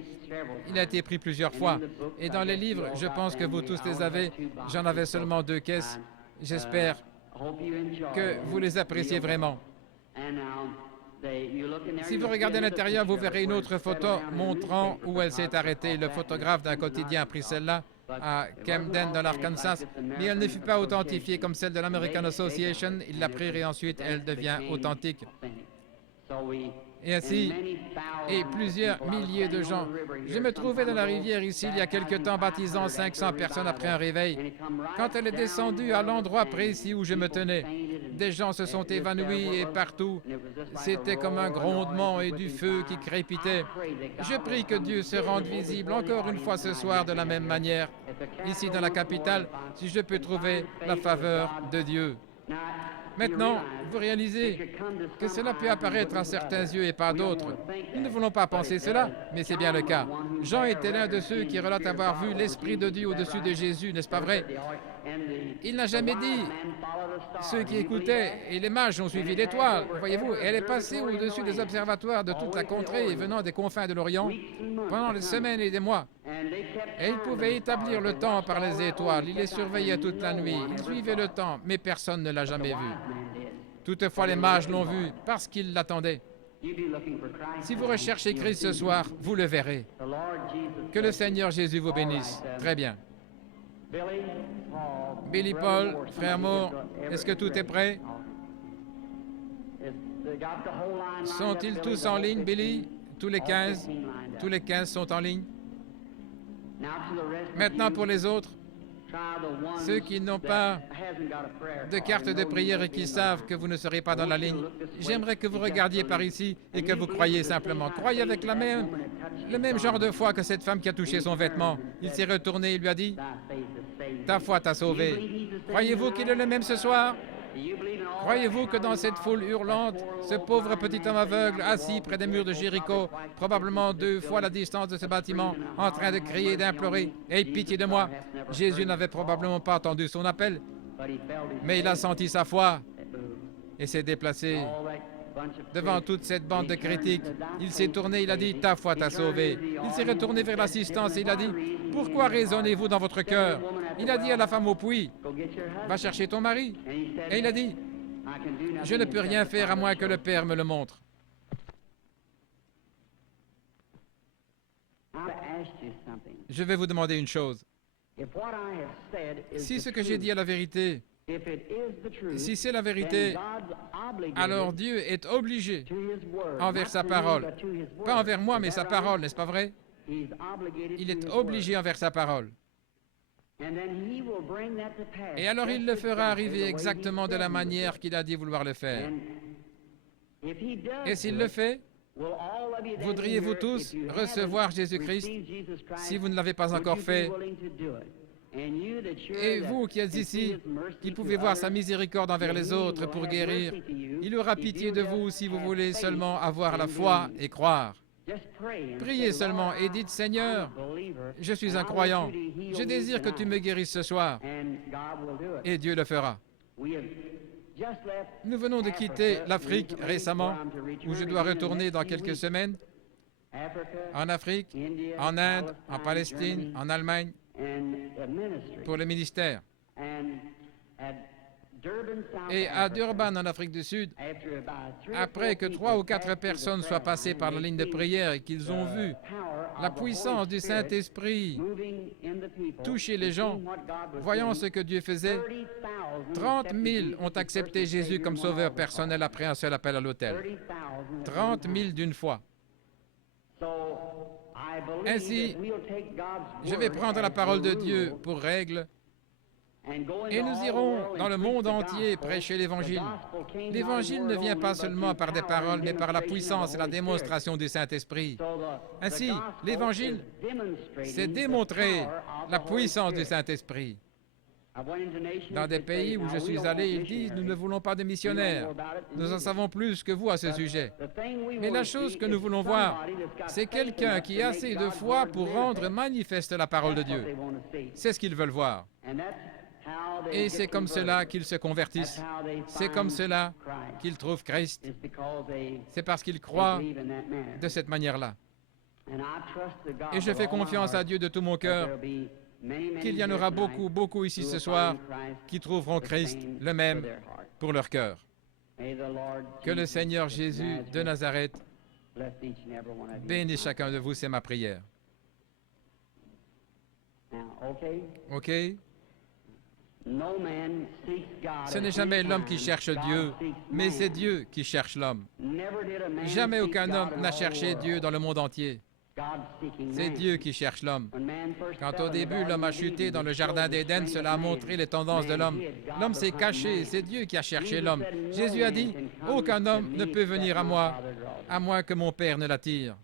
il a été pris plusieurs fois. Et dans les livres, je pense que vous tous les avez. J'en avais seulement 2 caisses. J'espère que vous les appréciez vraiment. Si vous regardez à l'intérieur, vous verrez une autre photo montrant où elle s'est arrêtée. Le photographe d'un quotidien a pris celle-là à Camden, dans l'Arkansas, mais elle ne fut pas authentifiée comme celle de l'American Association. Il l'a prise et ensuite elle devient authentique. Et ainsi, et plusieurs milliers de gens. Je me trouvais dans la rivière ici il y a quelque temps, baptisant 500 personnes après un réveil. Quand elle est descendue à l'endroit précis où je me tenais, des gens se sont évanouis et partout, c'était comme un grondement et du feu qui crépitait. Je prie que Dieu se rende visible encore une fois ce soir de la même manière, ici dans la capitale, si je peux trouver la faveur de Dieu. Maintenant, vous réalisez que cela peut apparaître à certains yeux et pas à d'autres. Nous ne voulons pas penser cela, mais c'est bien le cas. Jean était l'un de ceux qui relatent avoir vu l'Esprit de Dieu au-dessus de Jésus, n'est-ce pas vrai? Il n'a jamais dit ceux qui écoutaient, et les mages ont suivi l'étoile, voyez-vous, elle est passée au-dessus des observatoires de toute la contrée venant des confins de l'Orient pendant des semaines et des mois. Et ils pouvaient établir le temps par les étoiles, ils les surveillaient toute la nuit, ils suivaient le temps, mais personne ne l'a jamais vu. Toutefois, les mages l'ont vu parce qu'ils l'attendaient. Si vous recherchez Christ ce soir, vous le verrez. Que le Seigneur Jésus vous bénisse. Très bien. Billy Paul, Frère Moore, est-ce que tout est prêt? Sont-ils tous en ligne, Billy? Tous les 15? Tous les 15 sont en ligne? Maintenant pour les autres, ceux qui n'ont pas de carte de prière et qui savent que vous ne serez pas dans la ligne, j'aimerais que vous regardiez par ici et que vous croyiez simplement. Croyez avec le même genre de foi que cette femme qui a touché son vêtement. Il s'est retourné et lui a dit, « Ta foi t'a sauvé. » Croyez-vous qu'il est le même ce soir? Croyez-vous que dans cette foule hurlante, ce pauvre petit homme aveugle, assis près des murs de Jéricho, probablement 2 fois la distance de ce bâtiment, en train de crier et d'implorer, « Aie pitié de moi !» Jésus n'avait probablement pas entendu son appel, mais il a senti sa foi et s'est déplacé devant toute cette bande de critiques. Il s'est tourné, il a dit, « Ta foi t'a sauvé. » Il s'est retourné vers l'assistance et il a dit, « Pourquoi raisonnez-vous dans votre cœur ?» Il a dit à la femme au puits, « Va chercher ton mari. » Et il a dit, « Je ne peux rien faire à moins que le Père me le montre. » Je vais vous demander une chose. Si ce que j'ai dit est la vérité, si c'est la vérité, alors Dieu est obligé envers sa parole. Pas envers moi, mais sa parole, n'est-ce pas vrai? Il est obligé envers sa parole. Et alors il le fera arriver exactement de la manière qu'il a dit vouloir le faire. Et s'il le fait, voudriez-vous tous recevoir Jésus-Christ si vous ne l'avez pas encore fait? Et vous qui êtes ici, qui pouvez voir sa miséricorde envers les autres pour guérir, il aura pitié de vous si vous voulez seulement avoir la foi et croire. Priez seulement et dites, Seigneur, je suis un croyant, je désire que tu me guérisses ce soir. Et Dieu le fera. Nous venons de quitter l'Afrique récemment, où je dois retourner dans quelques semaines, en Afrique, en Inde, en Palestine, en Allemagne, pour le ministère. Et à Durban, en Afrique du Sud, après que 3 ou 4 personnes soient passées par la ligne de prière et qu'ils ont vu la puissance du Saint-Esprit toucher les gens, voyant ce que Dieu faisait, 30 000 ont accepté Jésus comme sauveur personnel après un seul appel à l'autel. 30 000 d'une fois. Ainsi, je vais prendre la parole de Dieu pour règle et nous irons dans le monde entier prêcher l'Évangile. L'Évangile ne vient pas seulement par des paroles, mais par la puissance et la démonstration du Saint-Esprit. Ainsi, l'Évangile, c'est démontrer la puissance du Saint-Esprit. Dans des pays où je suis allé, ils disent, nous ne voulons pas de missionnaires. Nous en savons plus que vous à ce sujet. Mais la chose que nous voulons voir, c'est quelqu'un qui a assez de foi pour rendre manifeste la parole de Dieu. C'est ce qu'ils veulent voir. Et c'est comme cela qu'ils se convertissent. C'est comme cela qu'ils trouvent Christ. C'est parce qu'ils croient de cette manière-là. Et je fais confiance à Dieu de tout mon cœur qu'il y en aura beaucoup, beaucoup ici ce soir qui trouveront Christ le même pour leur cœur. Que le Seigneur Jésus de Nazareth bénisse chacun de vous, c'est ma prière. OK? Ce n'est jamais l'homme qui cherche Dieu, mais c'est Dieu qui cherche l'homme. Jamais aucun homme n'a cherché Dieu dans le monde entier. C'est Dieu qui cherche l'homme. Quand au début l'homme a chuté dans le jardin d'Éden, cela a montré les tendances de l'homme. L'homme s'est caché, c'est Dieu qui a cherché l'homme. Jésus a dit, aucun homme ne peut venir à moins que mon Père ne l'attire.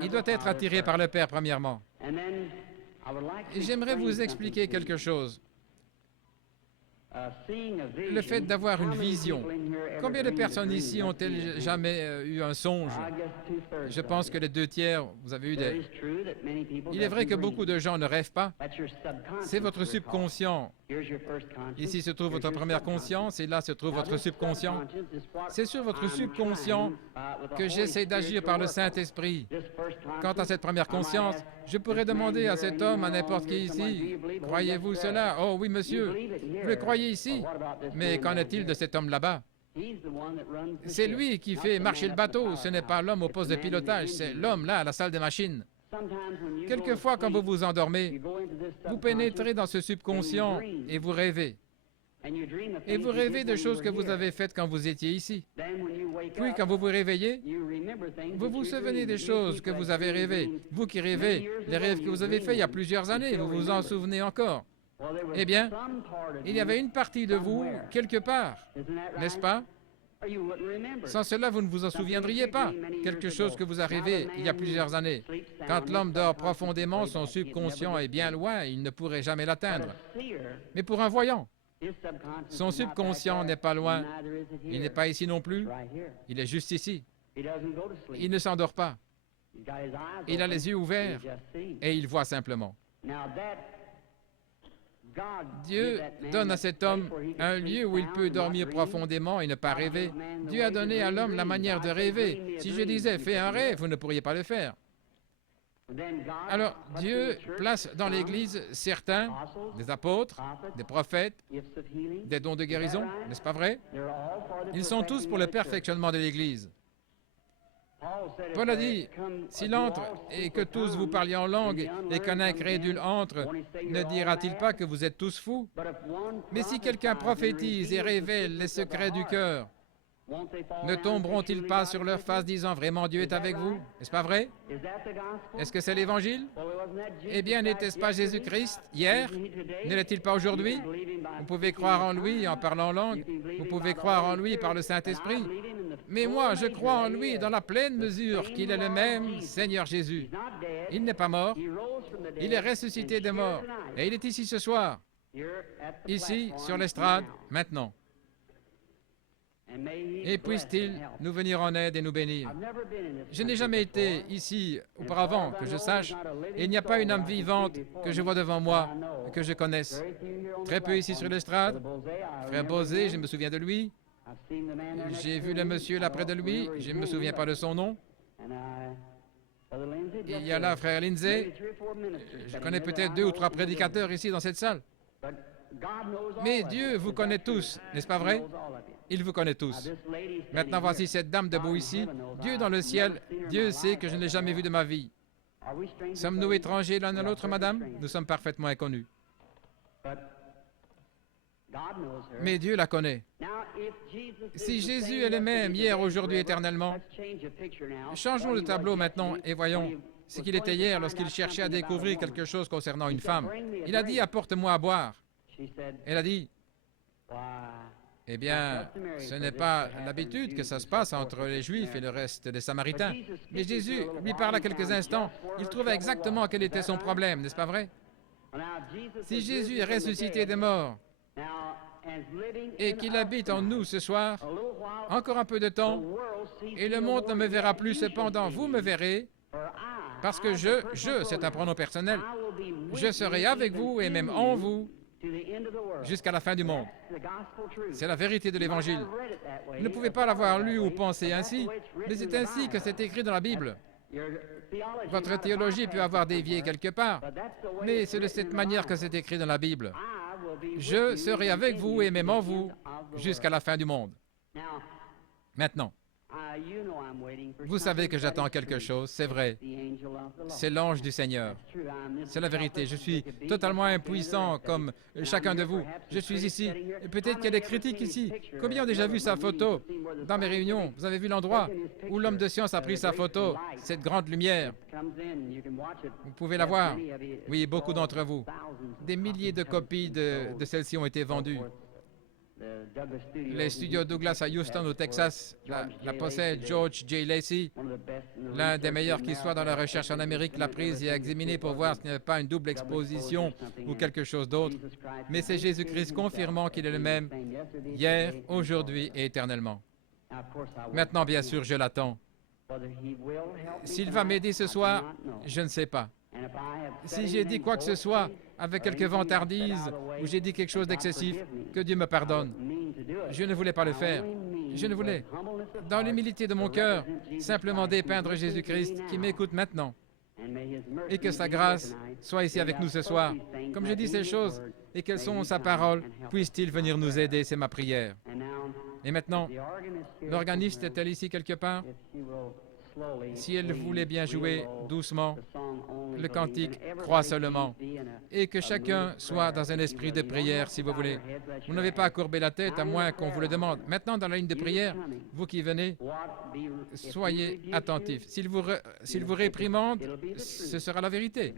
Il doit être attiré par le Père premièrement. Et j'aimerais vous expliquer quelque chose. Le fait d'avoir une vision. Combien de personnes ici ont-elles jamais eu un songe? Je pense que les 2 tiers, vous avez eu des... Il est vrai que beaucoup de gens ne rêvent pas. C'est votre subconscient. Ici se trouve votre première conscience et là se trouve votre subconscient. C'est sur votre subconscient que j'essaie d'agir par le Saint-Esprit. Quant à cette première conscience, je pourrais demander à cet homme, à n'importe qui ici, « Croyez-vous cela? Oh oui, monsieur, vous le croyez ici? Mais qu'en est-il de cet homme là-bas? » C'est lui qui fait marcher le bateau, ce n'est pas l'homme au poste de pilotage, c'est l'homme là, à la salle des machines. Quelquefois, quand vous vous endormez, vous pénétrez dans ce subconscient et vous rêvez. Et vous rêvez de choses que vous avez faites quand vous étiez ici. Puis, quand vous vous réveillez, vous vous souvenez des choses que vous avez rêvées. Vous qui rêvez, les rêves que vous avez faits il y a plusieurs années, vous vous en souvenez encore. Eh bien, il y avait une partie de vous, quelque part, n'est-ce pas? Sans cela, vous ne vous en souviendriez pas. Quelque chose que vous avez rêvé il y a plusieurs années. Quand l'homme dort profondément, son subconscient est bien loin, il ne pourrait jamais l'atteindre. Mais pour un voyant, son subconscient n'est pas loin. Il n'est pas ici non plus. Il est juste ici. Il ne s'endort pas. Il a les yeux ouverts et il voit simplement. Dieu donne à cet homme un lieu où il peut dormir profondément et ne pas rêver. Dieu a donné à l'homme la manière de rêver. Si je disais, fais un rêve, vous ne pourriez pas le faire. Alors, Dieu place dans l'Église certains, des apôtres, des prophètes, des dons de guérison, n'est-ce pas vrai? Ils sont tous pour le perfectionnement de l'Église. Paul a dit, s'il entre et que tous vous parliez en langue et qu'un incrédule entre, ne dira-t-il pas que vous êtes tous fous? Mais si quelqu'un prophétise et révèle les secrets du cœur, Ne tomberont-ils pas sur leur face disant vraiment Dieu est avec vous? N'est-ce pas vrai? Est-ce que c'est l'Évangile? Eh bien, n'était-ce pas Jésus-Christ hier? Ne l'est-il pas aujourd'hui? Vous pouvez croire en lui en parlant en langue. Vous pouvez croire en lui par le Saint-Esprit. Mais moi, je crois en lui dans la pleine mesure qu'il est le même Seigneur Jésus. Il n'est pas mort. Il est ressuscité des morts. Et il est ici ce soir. Ici, sur l'estrade, maintenant. Et puisse-t-il nous venir en aide et nous bénir. Je n'ai jamais été ici auparavant, que je sache, et il n'y a pas une âme vivante que je vois devant moi, que je connaisse. Très peu ici sur l'estrade. Frère Bosé, je me souviens de lui. J'ai vu le monsieur là près de lui, je ne me souviens pas de son nom. Il y a là frère Lindsay. Je connais peut-être 2 ou 3 prédicateurs ici dans cette salle. Mais Dieu vous connaît tous, n'est-ce pas vrai? Il vous connaît tous. Maintenant, voici cette dame debout ici. Dieu dans le ciel, Dieu sait que je ne l'ai jamais vue de ma vie. Sommes-nous étrangers l'un à l'autre, madame? Nous sommes parfaitement inconnus. Mais Dieu la connaît. Si Jésus est le même hier, aujourd'hui, éternellement, changeons le tableau maintenant et voyons ce qu'il était hier lorsqu'il cherchait à découvrir quelque chose concernant une femme. Il a dit « Apporte-moi à boire ». Elle a dit « Eh bien, ce n'est pas l'habitude que ça se passe entre les Juifs et le reste des Samaritains. » Mais Jésus lui parla quelques instants. Il trouvait exactement quel était son problème, n'est-ce pas vrai? Si Jésus est ressuscité des morts et qu'il habite en nous ce soir, encore un peu de temps, et le monde ne me verra plus, cependant vous me verrez, parce que c'est un pronom personnel, je serai avec vous et même en vous jusqu'à la fin du monde. C'est la vérité de l'Évangile. Vous ne pouvez pas l'avoir lu ou pensé ainsi, mais c'est ainsi que c'est écrit dans la Bible. Votre théologie peut avoir dévié quelque part, mais c'est de cette manière que c'est écrit dans la Bible. Je serai avec vous et même en vous jusqu'à la fin du monde. Maintenant, vous savez que j'attends quelque chose, c'est vrai. C'est l'ange du Seigneur. C'est la vérité. Je suis totalement impuissant comme chacun de vous. Je suis ici. Et peut-être qu'il y a des critiques ici. Combien ont déjà vu sa photo dans mes réunions? Vous avez vu l'endroit où l'homme de science a pris sa photo, cette grande lumière. Vous pouvez la voir. Oui, beaucoup d'entre vous. Des milliers de copies de celle-ci ont été vendues. Les studios Douglas à Houston, au Texas, la possède George J. Lacey, l'un des meilleurs qui soit dans la recherche en Amérique, l'a prise et a examiné pour voir s'il n'y avait pas une double exposition ou quelque chose d'autre. Mais c'est Jésus-Christ confirmant qu'il est le même hier, aujourd'hui et éternellement. Maintenant, bien sûr, je l'attends. S'il va m'aider ce soir, je ne sais pas. Si j'ai dit quoi que ce soit avec quelques vantardises ou j'ai dit quelque chose d'excessif, que Dieu me pardonne. Je ne voulais pas le faire. Je ne voulais, dans l'humilité de mon cœur, simplement dépeindre Jésus-Christ qui m'écoute maintenant. Et que sa grâce soit ici avec nous ce soir. Comme je dis ces choses et qu'elles sont sa parole, puisse-t-il venir nous aider, c'est ma prière. Et maintenant, l'organiste est-elle ici quelque part? Si elle voulait bien jouer doucement le cantique « Crois seulement » et que chacun soit dans un esprit de prière, si vous voulez. Vous n'avez pas à courber la tête à moins qu'on vous le demande. Maintenant, dans la ligne de prière, vous qui venez, soyez attentifs. S'il vous réprimande, ce sera la vérité.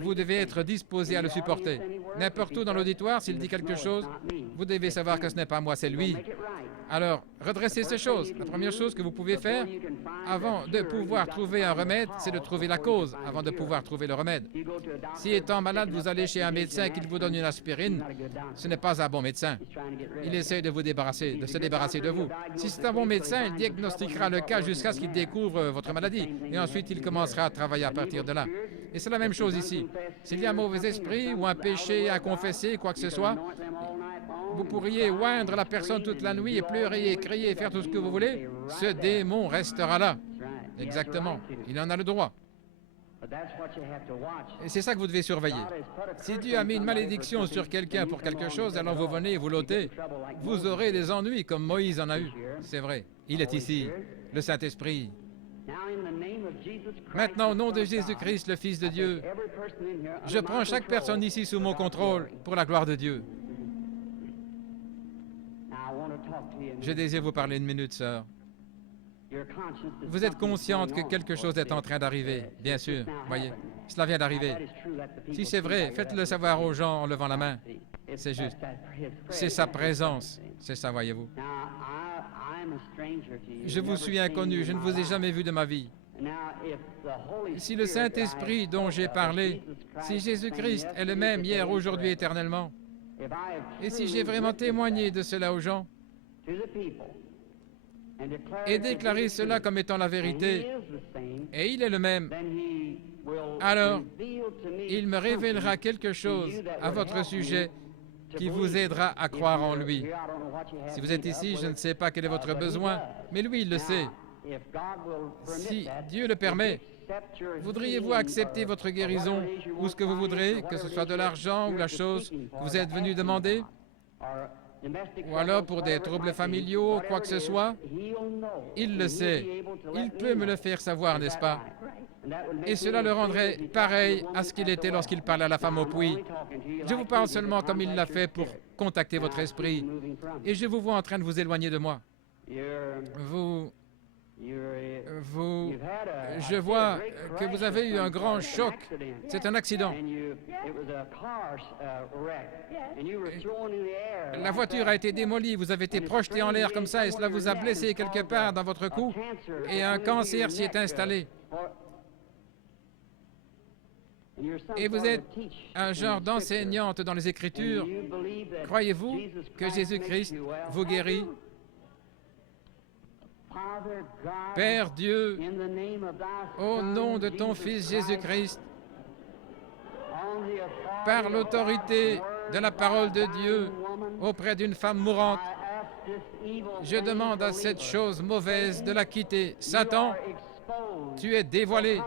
Vous devez être disposé à le supporter. N'importe où dans l'auditoire, s'il dit quelque chose, vous devez savoir que ce n'est pas moi, c'est lui. Alors, redressez ces choses. La première chose que vous pouvez faire, avant de pouvoir trouver un remède, c'est de trouver la cause, avant de pouvoir trouver le remède. Si étant malade, vous allez chez un médecin qui vous donne une aspirine, ce n'est pas un bon médecin. Il essaie de vous débarrasser, de se débarrasser de vous. Si c'est un bon médecin, il diagnostiquera le cas jusqu'à ce qu'il découvre votre maladie. Et ensuite, il commencera à travailler à partir de là. Et c'est la même chose ici. S'il y a un mauvais esprit ou un péché à confesser, quoi que ce soit, vous pourriez oindre la personne toute la nuit et pleurer et crier et faire tout ce que vous voulez. Ce démon restera là. Exactement. Il en a le droit. Et c'est ça que vous devez surveiller. Si Dieu a mis une malédiction sur quelqu'un pour quelque chose, alors vous venez et vous l'ôtez. Vous aurez des ennuis comme Moïse en a eu. C'est vrai. Il est ici. Le Saint-Esprit. Maintenant, au nom de Jésus-Christ, le Fils de Dieu, je prends chaque personne ici sous mon contrôle pour la gloire de Dieu. Je désire vous parler une minute, sœur. Vous êtes consciente que quelque chose est en train d'arriver, bien sûr, voyez. Cela vient d'arriver. Si c'est vrai, faites-le savoir aux gens en levant la main. C'est juste. C'est sa présence. C'est ça, voyez-vous. Je vous suis inconnu, je ne vous ai jamais vu de ma vie. Si le Saint-Esprit dont j'ai parlé, si Jésus-Christ est le même hier, aujourd'hui, éternellement, et si j'ai vraiment témoigné de cela aux gens, et déclaré cela comme étant la vérité, et il est le même, alors il me révélera quelque chose à votre sujet qui vous aidera à croire en lui. Si vous êtes ici, je ne sais pas quel est votre besoin, mais lui, il le sait. Si Dieu le permet, voudriez-vous accepter votre guérison ou ce que vous voudrez, que ce soit de l'argent ou la chose que vous êtes venu demander, ou alors pour des troubles familiaux, quoi que ce soit? Il le sait. Il peut me le faire savoir, n'est-ce pas? Et cela le rendrait pareil à ce qu'il était lorsqu'il parlait à la femme au puits. Je vous parle seulement comme il l'a fait pour contacter votre esprit. Et je vous vois en train de vous éloigner de moi. Je vois que vous avez eu un grand choc. C'est un accident. La voiture a été démolie, vous avez été projeté en l'air comme ça et cela vous a blessé quelque part dans votre cou et un cancer s'y est installé. Et vous êtes un genre d'enseignante dans les Écritures. Croyez-vous que Jésus-Christ vous guérit? Père Dieu, au nom de ton Fils Jésus-Christ, par l'autorité de la parole de Dieu auprès d'une femme mourante, je demande à cette chose mauvaise de la quitter. Satan, tu es dévoilé.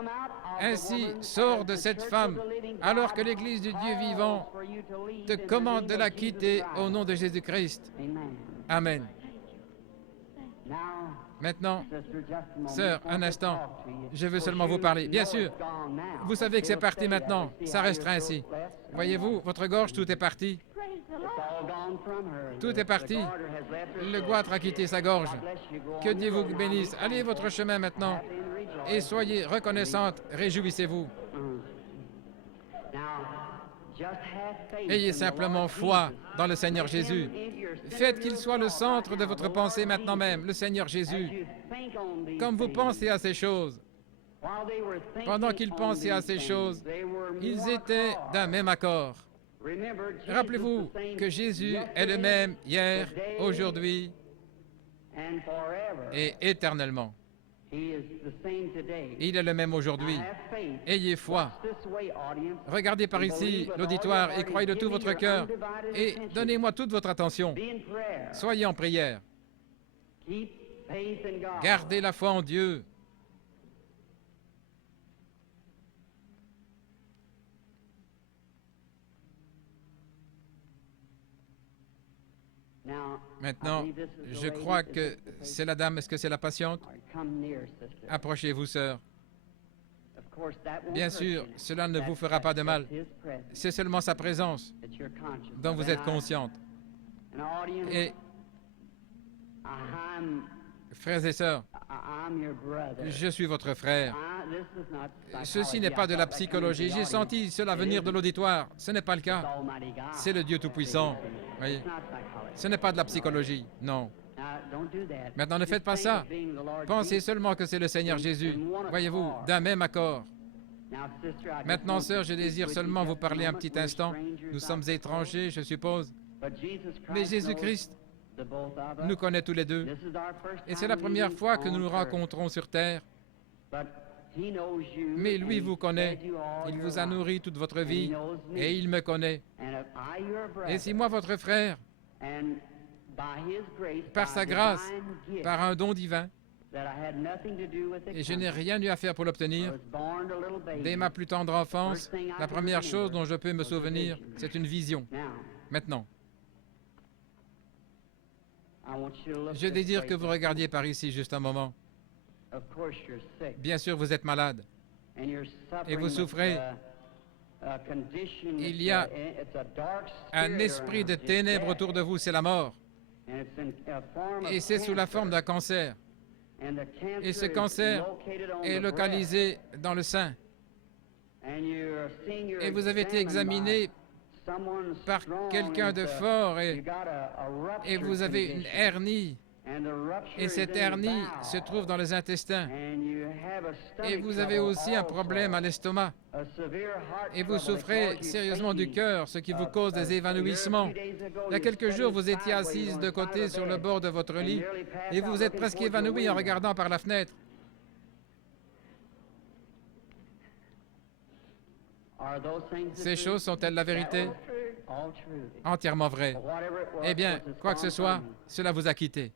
Ainsi, sors de cette femme, alors que l'Église du Dieu vivant te commande de la quitter au nom de Jésus-Christ. Amen. Maintenant, sœur, un instant, je veux seulement vous parler. Bien sûr, vous savez que c'est parti maintenant, ça restera ainsi. Voyez-vous, votre gorge, tout est parti. Tout est parti. Le goitre a quitté sa gorge. Que Dieu vous bénisse. Allez votre chemin maintenant et soyez reconnaissante, réjouissez-vous. Ayez simplement foi dans le Seigneur Jésus. Faites qu'il soit le centre de votre pensée maintenant même, le Seigneur Jésus. Comme vous pensez à ces choses, pendant qu'ils pensaient à ces choses, ils étaient d'un même accord. Rappelez-vous que Jésus est le même hier, aujourd'hui et éternellement. Il est le même aujourd'hui. Ayez foi. Regardez par ici l'auditoire et croyez de tout votre cœur et donnez-moi toute votre attention. Soyez en prière. Gardez la foi en Dieu. Maintenant, je crois que c'est la dame. Est-ce que c'est la patiente? Approchez-vous, sœur. Bien sûr, cela ne vous fera pas de mal. C'est seulement sa présence dont vous êtes consciente. Et, frères et sœurs, je suis votre frère. Ceci n'est pas de la psychologie. J'ai senti cela venir de l'auditoire. Ce n'est pas le cas. C'est le Dieu Tout-Puissant. Voyez? Ce n'est pas de la psychologie, non. Maintenant, ne faites pas ça. Pensez seulement que c'est le Seigneur Jésus. Voyez-vous, d'un même accord. Maintenant, sœur, je désire seulement vous parler un petit instant. Nous sommes étrangers, je suppose. Mais Jésus-Christ nous connaît tous les deux. Et c'est la première fois que nous nous rencontrons sur terre. Mais lui vous connaît. Il vous a nourri toute votre vie et il me connaît. Et si moi, votre frère, par sa grâce, par un don divin, et je n'ai rien eu à faire pour l'obtenir, dès ma plus tendre enfance, la première chose dont je peux me souvenir, c'est une vision. Maintenant, je désire que vous regardiez par ici juste un moment. Bien sûr, vous êtes malade et vous souffrez. Il y a un esprit de ténèbres autour de vous, c'est la mort. Et c'est sous la forme d'un cancer. Et ce cancer est localisé dans le sein. Et vous avez été examiné par quelqu'un de fort et vous avez une hernie. Et cette hernie se trouve dans les intestins. Et vous avez aussi un problème à l'estomac. Et vous souffrez sérieusement du cœur, ce qui vous cause des évanouissements. Il y a quelques jours, vous étiez assise de côté sur le bord de votre lit et vous vous êtes presque évanouie en regardant par la fenêtre. Ces choses sont-elles la vérité? Entièrement vraies. Eh bien, quoi que ce soit, cela vous a quitté.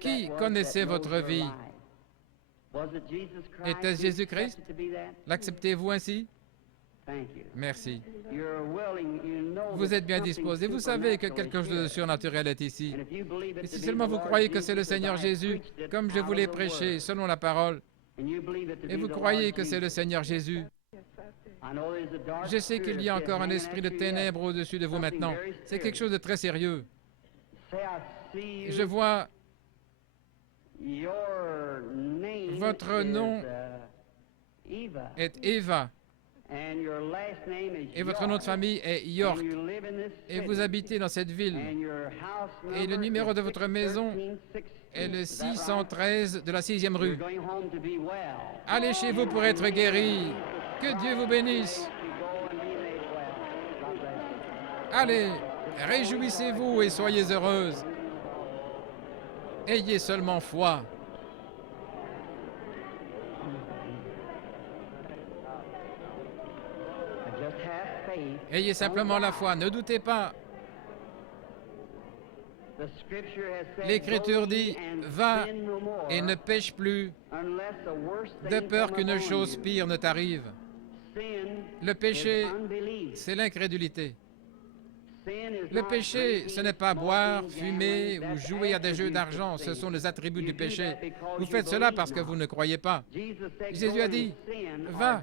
Qui connaissait votre vie? Était-ce Jésus-Christ? L'acceptez-vous ainsi? Merci. Vous êtes bien disposé. Vous savez que quelque chose de surnaturel est ici. Et si seulement vous croyez que c'est le Seigneur Jésus, comme je vous l'ai prêché, selon la parole, et vous croyez que c'est le Seigneur Jésus, je sais qu'il y a encore un esprit de ténèbres au-dessus de vous maintenant. C'est quelque chose de très sérieux. Je vois votre nom est Eva et votre nom de famille est York et vous habitez dans cette ville et le numéro de votre maison est le 613 de la 6e rue. Allez chez vous pour être guéri. Que Dieu vous bénisse. Allez, réjouissez-vous et soyez heureuses. Ayez seulement foi. Ayez simplement la foi, ne doutez pas. L'Écriture dit, va et ne pêche plus, de peur qu'une chose pire ne t'arrive. Le péché, c'est l'incrédulité. Le péché, ce n'est pas boire, fumer ou jouer à des jeux d'argent, ce sont les attributs du péché. Vous faites cela parce que vous ne croyez pas. Jésus a dit, va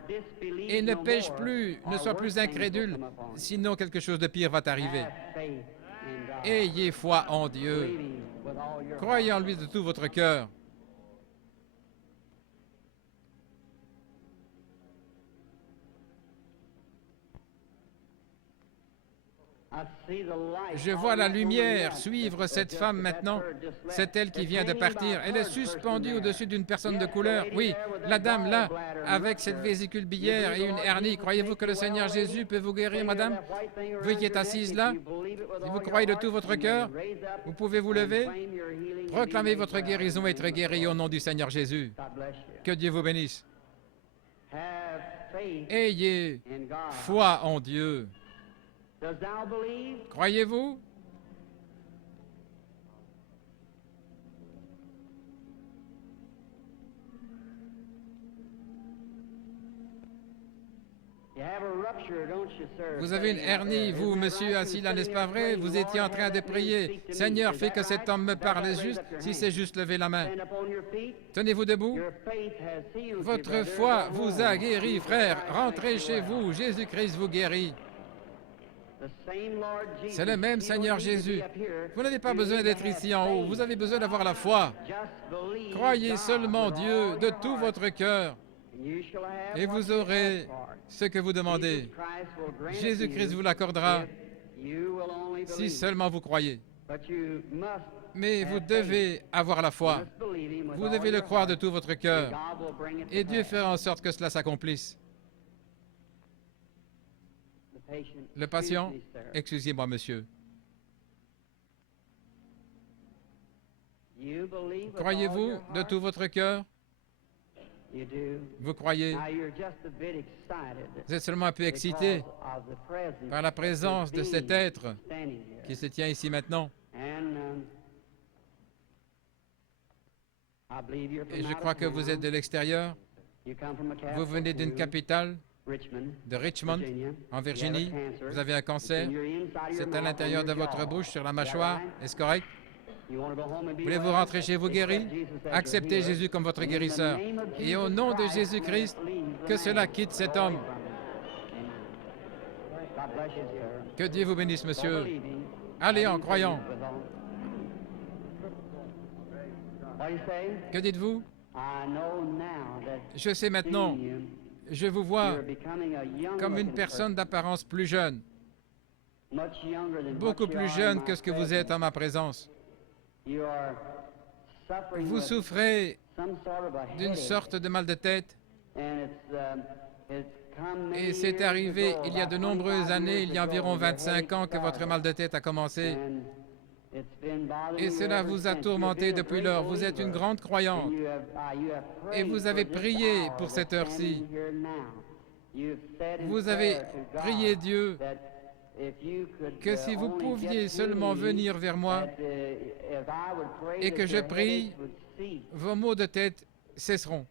et ne pêche plus, ne sois plus incrédule, sinon quelque chose de pire va t'arriver. Ayez foi en Dieu. Croyez en lui de tout votre cœur. Je vois la lumière suivre cette femme maintenant. C'est elle qui vient de partir. Elle est suspendue au-dessus d'une personne de couleur. Oui, la dame là, avec cette vésicule biliaire et une hernie. Croyez-vous que le Seigneur Jésus peut vous guérir, madame? Vous qui êtes assise là, si vous croyez de tout votre cœur, vous pouvez vous lever, proclamer votre guérison et être guéri au nom du Seigneur Jésus. Que Dieu vous bénisse. Ayez foi en Dieu. Croyez-vous? Vous avez une hernie, vous, monsieur, assis là, n'est-ce pas vrai? Vous étiez en train de prier. Seigneur, fais que cet homme me parle juste. Si c'est juste, levez la main. Tenez-vous debout. Votre foi vous a guéri, frère. Rentrez chez vous. Jésus-Christ vous guérit. C'est le même Seigneur Jésus. Vous n'avez pas besoin d'être ici en haut. Vous avez besoin d'avoir la foi. Croyez seulement Dieu de tout votre cœur et vous aurez ce que vous demandez. Jésus-Christ vous l'accordera si seulement vous croyez. Mais vous devez avoir la foi. Vous devez le croire de tout votre cœur. Et Dieu fera en sorte que cela s'accomplisse. Le patient, excusez-moi, monsieur. Croyez-vous de tout votre cœur? Vous croyez? Vous êtes seulement un peu excité par la présence de cet être qui se tient ici maintenant. Et je crois que vous êtes de l'extérieur. Vous venez d'une capitale, de Richmond, en Virginie. Vous avez un cancer. C'est à l'intérieur de votre bouche, sur la mâchoire. Est-ce correct? Voulez-vous rentrer chez vous guéri? Acceptez Jésus comme votre guérisseur. Et au nom de Jésus-Christ, que cela quitte cet homme. Que Dieu vous bénisse, monsieur. Allez en croyant. Que dites-vous? Je sais maintenant, je vous vois comme une personne d'apparence plus jeune, beaucoup plus jeune que ce que vous êtes en ma présence. Vous souffrez d'une sorte de mal de tête et c'est arrivé il y a de nombreuses années, il y a environ 25 ans que votre mal de tête a commencé. Et cela vous a tourmenté depuis lors. Vous êtes une grande croyante. Et vous avez prié pour cette heure-ci. Vous avez prié Dieu que si vous pouviez seulement venir vers moi et que je prie, vos maux de tête cesseront.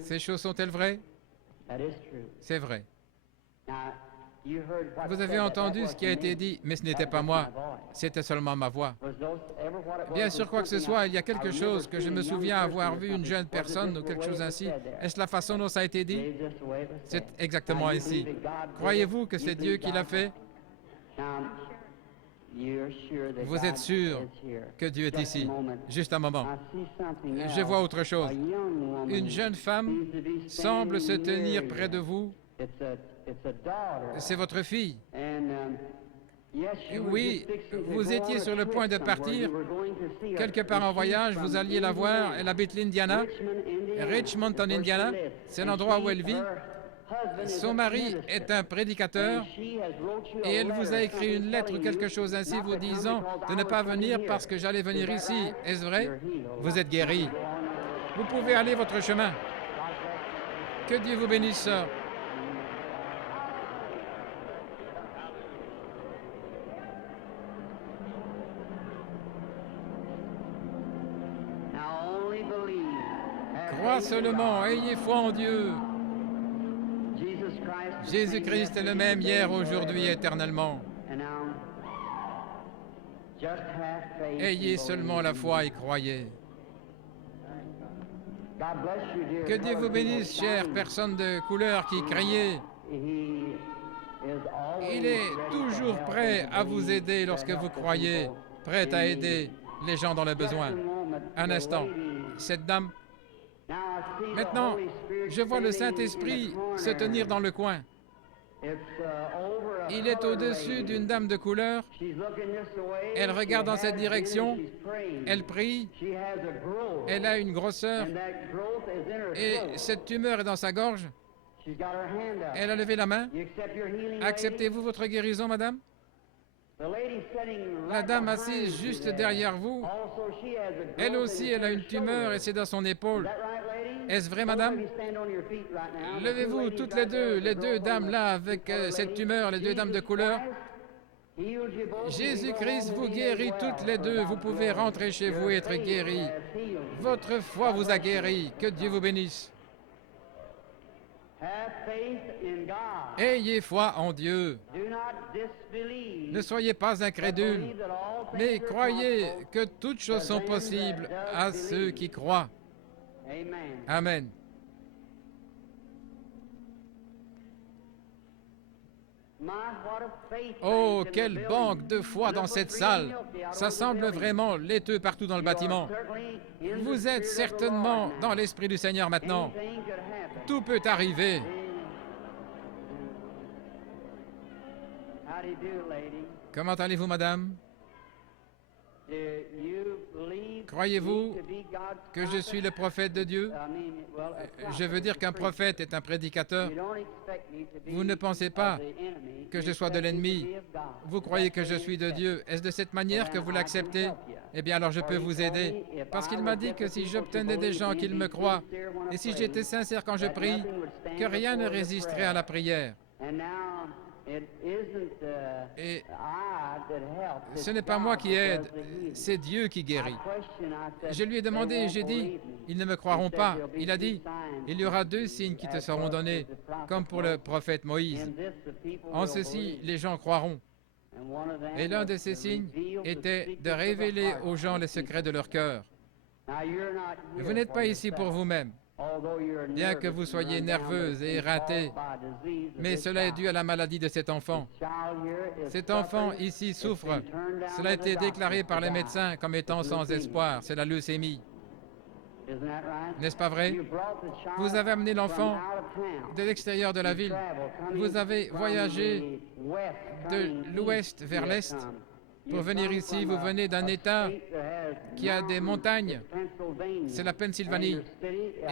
Ces choses sont-elles vraies? C'est vrai. Vous avez entendu ce qui a été dit, mais ce n'était pas moi, c'était seulement ma voix. Bien sûr, quoi que ce soit, il y a quelque chose que je me souviens avoir vu une jeune personne ou quelque chose ainsi. Est-ce la façon dont ça a été dit? C'est exactement ainsi. Croyez-vous que c'est Dieu qui l'a fait? Vous êtes sûr que Dieu est ici? Juste un moment. Je vois autre chose. Une jeune femme semble se tenir près de vous. C'est votre fille. Oui, vous étiez sur le point de partir, quelque part en voyage, vous alliez la voir, elle habite l'Indiana, Richmond en Indiana, c'est l'endroit où elle vit. Son mari est un prédicateur et elle vous a écrit une lettre ou quelque chose ainsi vous disant de ne pas venir parce que j'allais venir ici. Est-ce vrai? Vous êtes guéri. Vous pouvez aller votre chemin. Que Dieu vous bénisse, sœur. Crois seulement, ayez foi en Dieu. Jésus-Christ est le même hier, aujourd'hui, éternellement. Ayez seulement la foi et croyez. Que Dieu vous bénisse, chère personne de couleur qui criait. Il est toujours prêt à vous aider lorsque vous croyez, prêt à aider les gens dans le besoin. Un instant, cette dame. Maintenant, je vois le Saint-Esprit se tenir dans le coin. Il est au-dessus d'une dame de couleur. Elle regarde dans cette direction. Elle prie. Elle a une grosseur. Et cette tumeur est dans sa gorge. Elle a levé la main. Acceptez-vous votre guérison, madame? La dame assise juste derrière vous, elle aussi, elle a une tumeur et c'est dans son épaule. Est-ce vrai, madame? Levez-vous toutes les deux dames là avec cette tumeur, les deux dames de couleur. Jésus-Christ vous guérit toutes les deux. Vous pouvez rentrer chez vous et être guéris. Votre foi vous a guéri. Que Dieu vous bénisse. Ayez foi en Dieu. Ne soyez pas incrédules, mais croyez que toutes choses sont possibles à ceux qui croient. Amen. Oh, quelle banque de foi dans cette salle! Ça semble vraiment laiteux partout dans le bâtiment. Vous êtes certainement dans l'Esprit du Seigneur maintenant. Tout peut arriver. Comment allez-vous, madame? Croyez-vous que je suis le prophète de Dieu? Je veux dire qu'un prophète est un prédicateur. Vous ne pensez pas que je sois de l'ennemi. Vous croyez que je suis de Dieu. Est-ce de cette manière que vous l'acceptez? Eh bien, alors je peux vous aider. Parce qu'il m'a dit que si j'obtenais des gens qui me croient, et si j'étais sincère quand je prie, que rien ne résisterait à la prière. Et ce n'est pas moi qui aide, c'est Dieu qui guérit. Je lui ai demandé et j'ai dit, ils ne me croiront pas. Il a dit, il y aura 2 signes qui te seront donnés, comme pour le prophète Moïse. En ceci, les gens croiront. Et l'un de ces signes était de révéler aux gens les secrets de leur cœur. Vous n'êtes pas ici pour vous-même. Bien que vous soyez nerveuse et éreintée, mais cela est dû à la maladie de cet enfant. Cet enfant ici souffre. Cela a été déclaré par les médecins comme étant sans espoir. C'est la leucémie. N'est-ce pas vrai? Vous avez amené l'enfant de l'extérieur de la ville. Vous avez voyagé de l'ouest vers l'est pour venir ici. Vous venez d'un État qui a des montagnes. C'est la Pennsylvanie.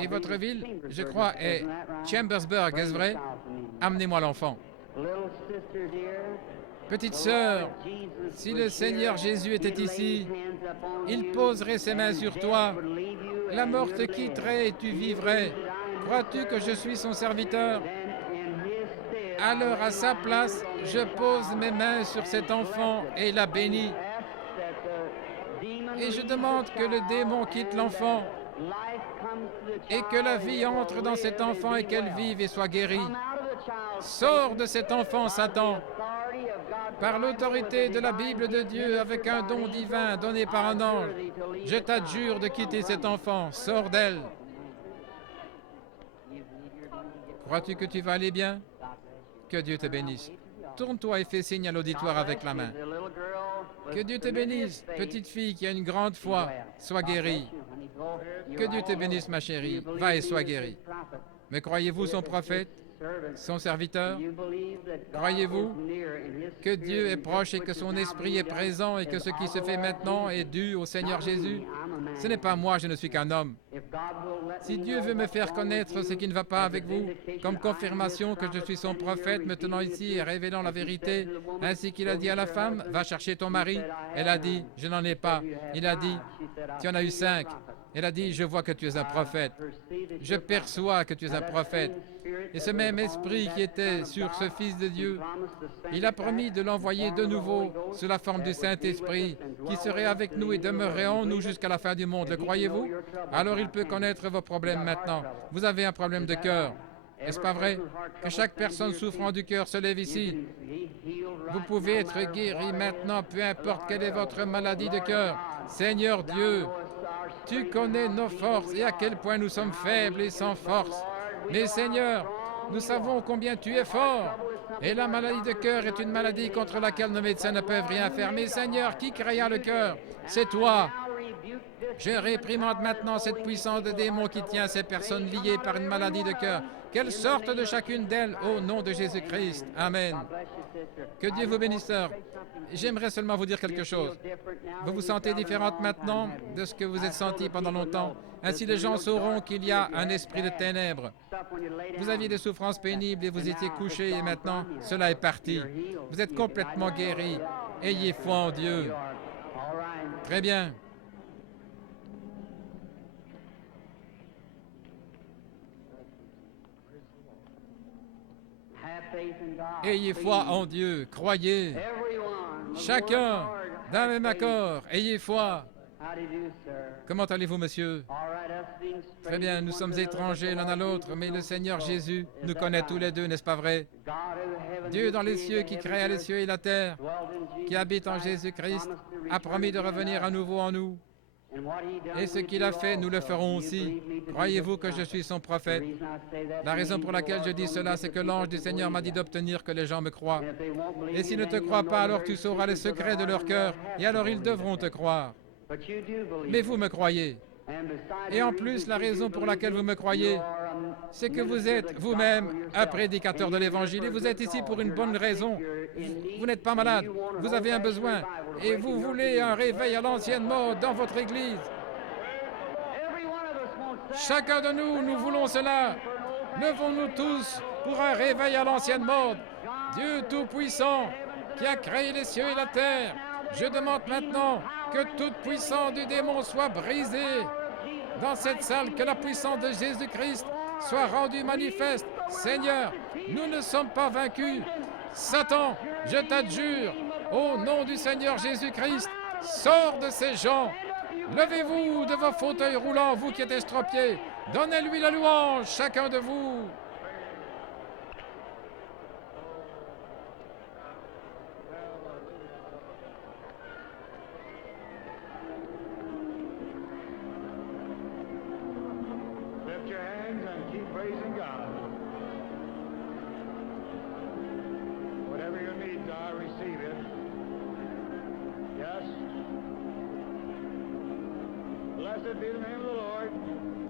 Et votre ville, je crois, est Chambersburg. Est-ce vrai? Amenez-moi l'enfant. Petite sœur, si le Seigneur Jésus était ici, il poserait ses mains sur toi. La mort te quitterait et tu vivrais. Crois-tu que je suis son serviteur? Alors, à sa place, je pose mes mains sur cet enfant et la bénis. Et je demande que le démon quitte l'enfant et que la vie entre dans cet enfant et qu'elle vive et soit guérie. Sors de cet enfant, Satan, par l'autorité de la Bible de Dieu, avec un don divin donné par un ange. Je t'adjure de quitter cet enfant. Sors d'elle. Crois-tu que tu vas aller bien? Que Dieu te bénisse. Tourne-toi et fais signe à l'auditoire avec la main. Que Dieu te bénisse, petite fille qui a une grande foi. Sois guérie. Que Dieu te bénisse, ma chérie. Va et sois guérie. Mais croyez-vous son prophète, son serviteur? Croyez-vous que Dieu est proche et que son esprit est présent et que ce qui se fait maintenant est dû au Seigneur Jésus? Ce n'est pas moi, je ne suis qu'un homme. Si Dieu veut me faire connaître ce qui ne va pas avec vous, comme confirmation que je suis son prophète, me tenant ici et révélant la vérité, ainsi qu'il a dit à la femme, va chercher ton mari. Elle a dit, je n'en ai pas. Il a dit, tu en as eu 5. Elle a dit, je vois que tu es un prophète. Je perçois que tu es un prophète. Et ce même esprit qui était sur ce Fils de Dieu, il a promis de l'envoyer de nouveau sous la forme du Saint-Esprit, qui serait avec nous et demeurerait en nous jusqu'à la fin du monde. Le croyez-vous? Alors il peut connaître vos problèmes maintenant. Vous avez un problème de cœur. N'est-ce pas vrai? Que chaque personne souffrant du cœur se lève ici. Vous pouvez être guéri maintenant, peu importe quelle est votre maladie de cœur. Seigneur Dieu, tu connais nos forces et à quel point nous sommes faibles et sans force. Mais Seigneur, nous savons combien tu es fort. Et la maladie de cœur est une maladie contre laquelle nos médecins ne peuvent rien faire. Mais Seigneur, qui créa le cœur? C'est toi. Je réprimande maintenant cette puissance de démon qui tient ces personnes liées par une maladie de cœur. Qu'elles sortent de chacune d'elles au nom de Jésus-Christ. Amen. Que Dieu vous bénisse, sœur. J'aimerais seulement vous dire quelque chose. Vous vous sentez différente maintenant de ce que vous êtes senti pendant longtemps. Ainsi, les gens sauront qu'il y a un esprit de ténèbres. Vous aviez des souffrances pénibles et vous étiez couché et maintenant, cela est parti. Vous êtes complètement guéri. Ayez foi en Dieu. Très bien. Ayez foi en Dieu, croyez. Chacun d'un même accord, ayez foi. Comment allez-vous, monsieur? Très bien, nous sommes étrangers l'un à l'autre, mais le Seigneur Jésus nous connaît tous les deux, n'est-ce pas vrai? Dieu dans les cieux qui créa les cieux et la terre, qui habite en Jésus-Christ, a promis de revenir à nouveau en nous. Et ce qu'il a fait, nous le ferons aussi. Croyez-vous que je suis son prophète? La raison pour laquelle je dis cela, c'est que l'ange du Seigneur m'a dit d'obtenir que les gens me croient. Et s'ils ne te croient pas, alors tu sauras les secrets de leur cœur, et alors ils devront te croire. Mais vous me croyez. Et en plus, la raison pour laquelle vous me croyez, c'est que vous êtes vous-même un prédicateur de l'Évangile et vous êtes ici pour une bonne raison. Vous n'êtes pas malade, vous avez un besoin et vous voulez un réveil à l'ancienne mode dans votre Église. Chacun de nous, nous voulons cela. Levons-nous tous pour un réveil à l'ancienne mode. Dieu Tout-Puissant, qui a créé les cieux et la terre, je demande maintenant que toute puissance du démon soit brisée dans cette salle, que la puissance de Jésus-Christ soit rendue manifeste. Seigneur, nous ne sommes pas vaincus. Satan, je t'adjure, au nom du Seigneur Jésus-Christ, sors de ces gens. Levez-vous de vos fauteuils roulants, vous qui êtes estropiés. Donnez-lui la louange, chacun de vous. keep praising God. Whatever your needs are, receive it. Yes. Blessed be the name of the Lord.